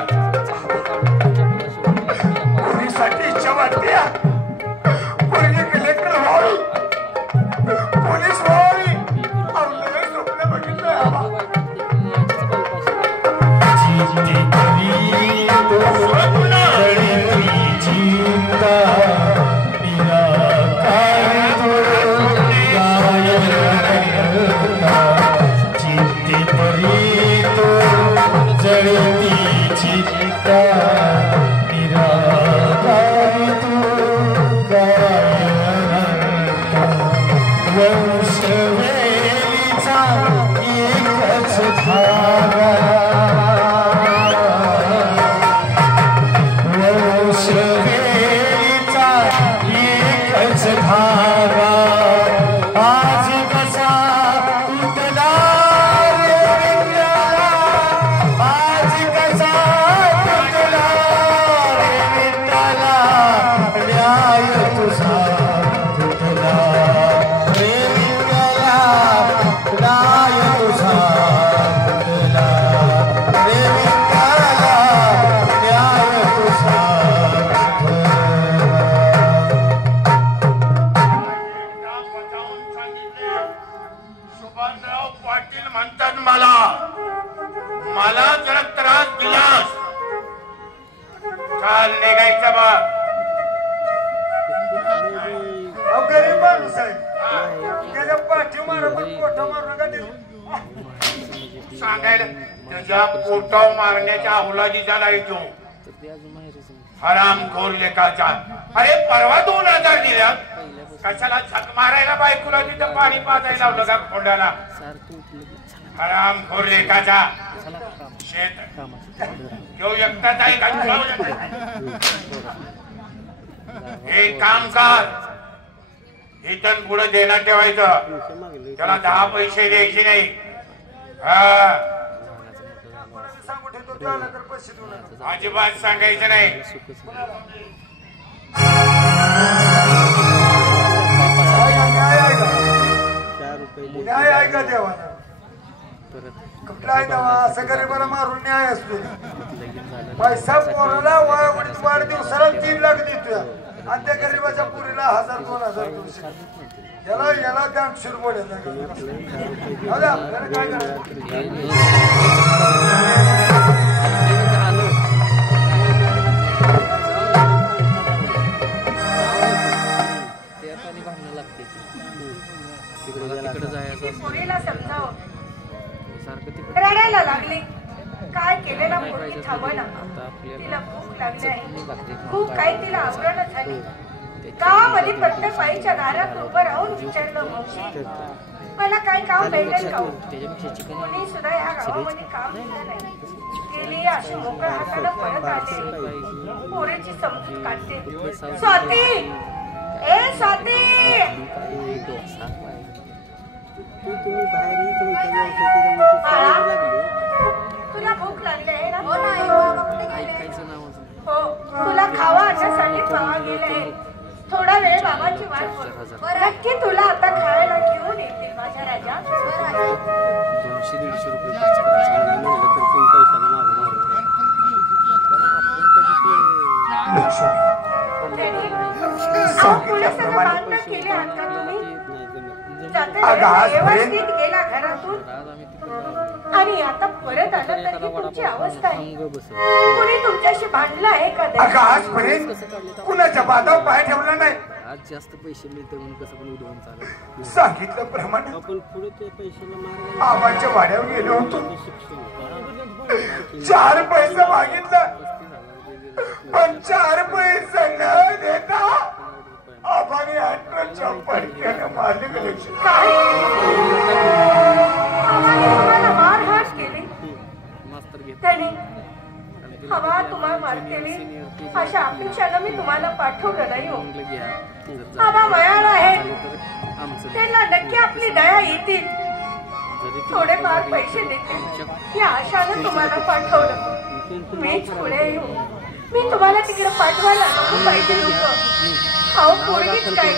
पोलीसाठी इच्छा वाटते. पोरगी कलेक्टर व्हावी, पोलीस व्हावी, आपल्याला स्वप्न बघितलं. जळती मला जरा त्रास दिलास चाल निघायचं बा. गरीब माणूस आहे त्याच्या पाठी मारा पण पोटा मारू नका ते. सांगायला तुझ्या पोटाव मारण्याच्या अवलादीचा नाही तो हरामखोर लेकाचा. अरे परवा 2000 दिल्यात कशाला झक मारायला बायकोला तिथं पाणी पाजायला लावलं का खोंडाला. हरामखोर लेकाचा शेत तो एकटाच आहे का. हे काम कर इथं पुढे देणं ठेवायचं त्याला 10 पैसे द्यायचे नाही. सांगू ठेवतो तू आला तर पैसे देऊ नका. अजिबात सांगायचं नाही. न्याय आहे का देवाला कुठला आहे देवा. असं गरीबाला मारून न्याय असतो. पैसा पोराला वाढदिवसाला 3 लाख देतोय आणि त्या गरीबाच्या पुरीला 1000-2000 देऊ शकतो. याला त्या शिरपड येत आपल्याला काय करायचं. पोरीला समजाव रडायला लागली. काय केलेला पोरगी थांबना. तिला भूक लागली आहे. खूप काही तिला आवरण झाली. गावामध्ये प्रत्येक बाईच्या दारात उभं राहून विचारलं मावशी मला काय काम भेटेल का. कोणी सुद्धा या गावामध्ये काम दिलं नाही. गेली अशी मोकळ्या हाताने परत आले. पोरीची समजूत काढते. स्वाती ए स्वाती तुला भूक लागली आहे ना. हो तुला खावा आणण्यासाठी बाबा गेले. थोडा वेळ बाबाची वाट बघ. नक्की तुला आता खायला घेऊन येतील माझ्या राजा. 200-150 रुपये खर्च करायचे व्यवस्थित गेला घरातून आणि आता परत आला तरी तुमची अवस्था आहे. कुणी तुमच्याशी भांडलं आहे का. आजपर्यंत कुणाच्या बादावर पाय ठेवला नाही. आज जास्त पैसे मिळते म्हणून कसं पण उडवून चालू. सांगितलं प्रमाणे आपण पुढे ते पैशाला आबाच्या वाड्यावर गेलो होतो. 4 पैसे मागितलं पण 4 पैसे न देता आबाने 18च्या पडक्यानं मारले. तुम्हाला मारहाण केली त्याने. हवा तुम्हाला मारते अशा अपेक्षानं मी तुम्हाला पाठवलं नाही हो. हवा मयाळ आहे त्यांना नक्की आपली दया येतील. थोडेफार पैसे देतील या आशानं तुम्हाला पाठवलं. मीच पुढे येऊ. मी तुम्हाला तिकडे पाठवायला नको पाहिजे होतं. अहो पोरगीच काय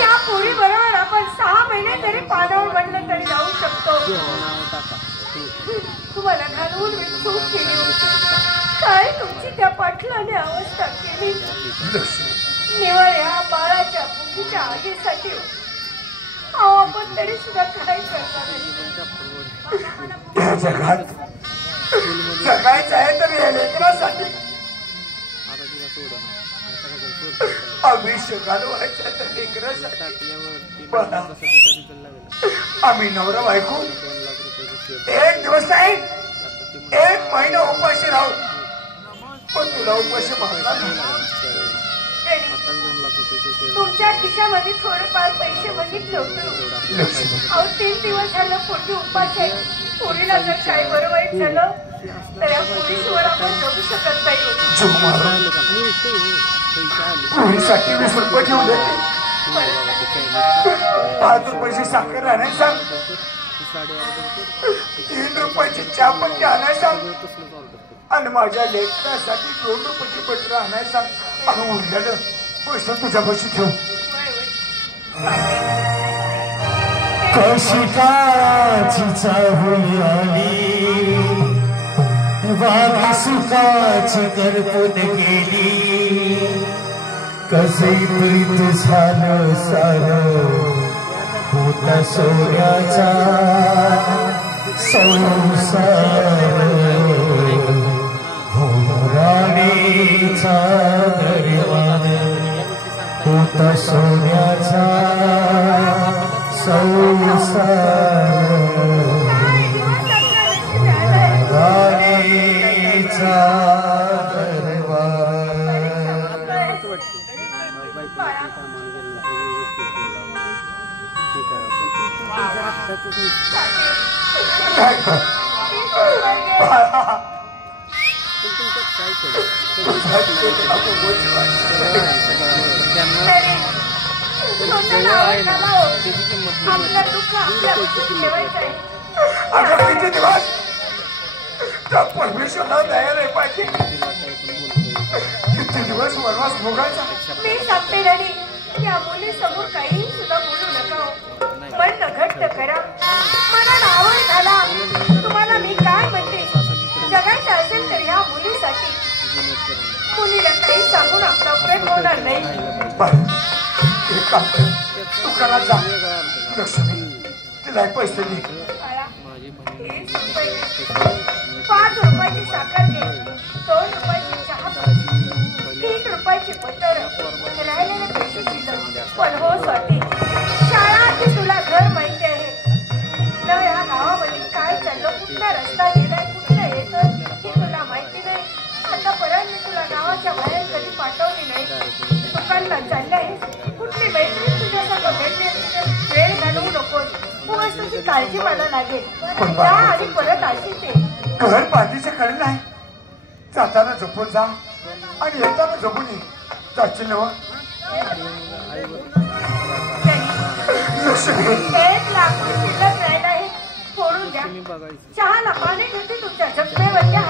या पोरी बरोबर आपण 6 महिने तरी पानावर बनलं तरी जाऊ शकतो. तुम्हाला घालवून मी चूक केली. काय तुमची त्या पाटलाने अवस्था केली. निवळ या बाळाच्या भुकीच्या आगीसाठी अहो आपण तरी सुद्धा काय करणार. या जगात जगायचं आहे तर या लेकरासाठी आयुष्य घालवायचं तर लेकरासाठी. आम्ही नवरा बायको 1 दिवस नाही 1 महिना उपाशी राहू पण तुला उपाशी मागणार नाही. तुमच्या खिशामध्ये थोडेफार पैसे बघितले होते. अहो 3 दिवस झालं पोटी उपास आहे. पोरीला जर काय बरं वाईट झालं तर या पोरीशिवाय आपण जगू शकत नाही. पोरीसाठी 20 रुपये ठेवून देते. 5 रुपयाची साखर आणायला सांग. 3 रुपयाची चहापत्ती आणायला सांग आणि माझ्या लेकरासाठी 2 रुपयाची बटर आणायला सांग. आणि उरलेलं पैसे तुझ्यापाशी ठेव. कशी काळाची चाहुली आली वाघ सुखाची करपून गेली. कसे प्रीत झालं सार होता सोन्याचा संसार. दरबार होता सोन्याचा संसार राणीचा किती दिवस त्या परमेश्वरला दया नाही पाहिजे किती दिवस वनवास भोगायचा मी सांगते राणी या मुली समोर काही सुद्धा बोलू नका मन घट्ट करा मला नावड घाला तुम्हाला मी काय म्हणते जगायचं असेल तर ह्या मुलीसाठी मुलीला काही सांगून आपला उपयोग होणार नाही एक काम कर तू करा जा लक्ष्मी तिला पैसे दे 5 रुपयाची साखर घे 2 रुपयाची चहा 3 रुपयाची बटर राहिलेले पैसे शिल्लक पण हो स्वाती शाळाची तुला घर माहिती आहे न ह्या गावामध्ये काय चाललं कुठला रस्ता गेलाय कुठला येतं हे तुला माहिती नाही आतापर्यंत मी तुला गावाच्या बाहेर कधी पाठवली नाही दुकानला चाललंय कुठली मैत्रीण तुझ्यासंग भेटते वेळ घालवू नकोस उगाच तुझी काळजी मला लागेल जा आणि परत अशी ते घर बांधीचे कडे नाही जाताना झोपून जा आणि येताना झोपून ये जाशील ना 1 लाख शिल्लक राहिला आहे फोडून द्या चहाला पाणी घेते तुमच्या जखमेवरच्या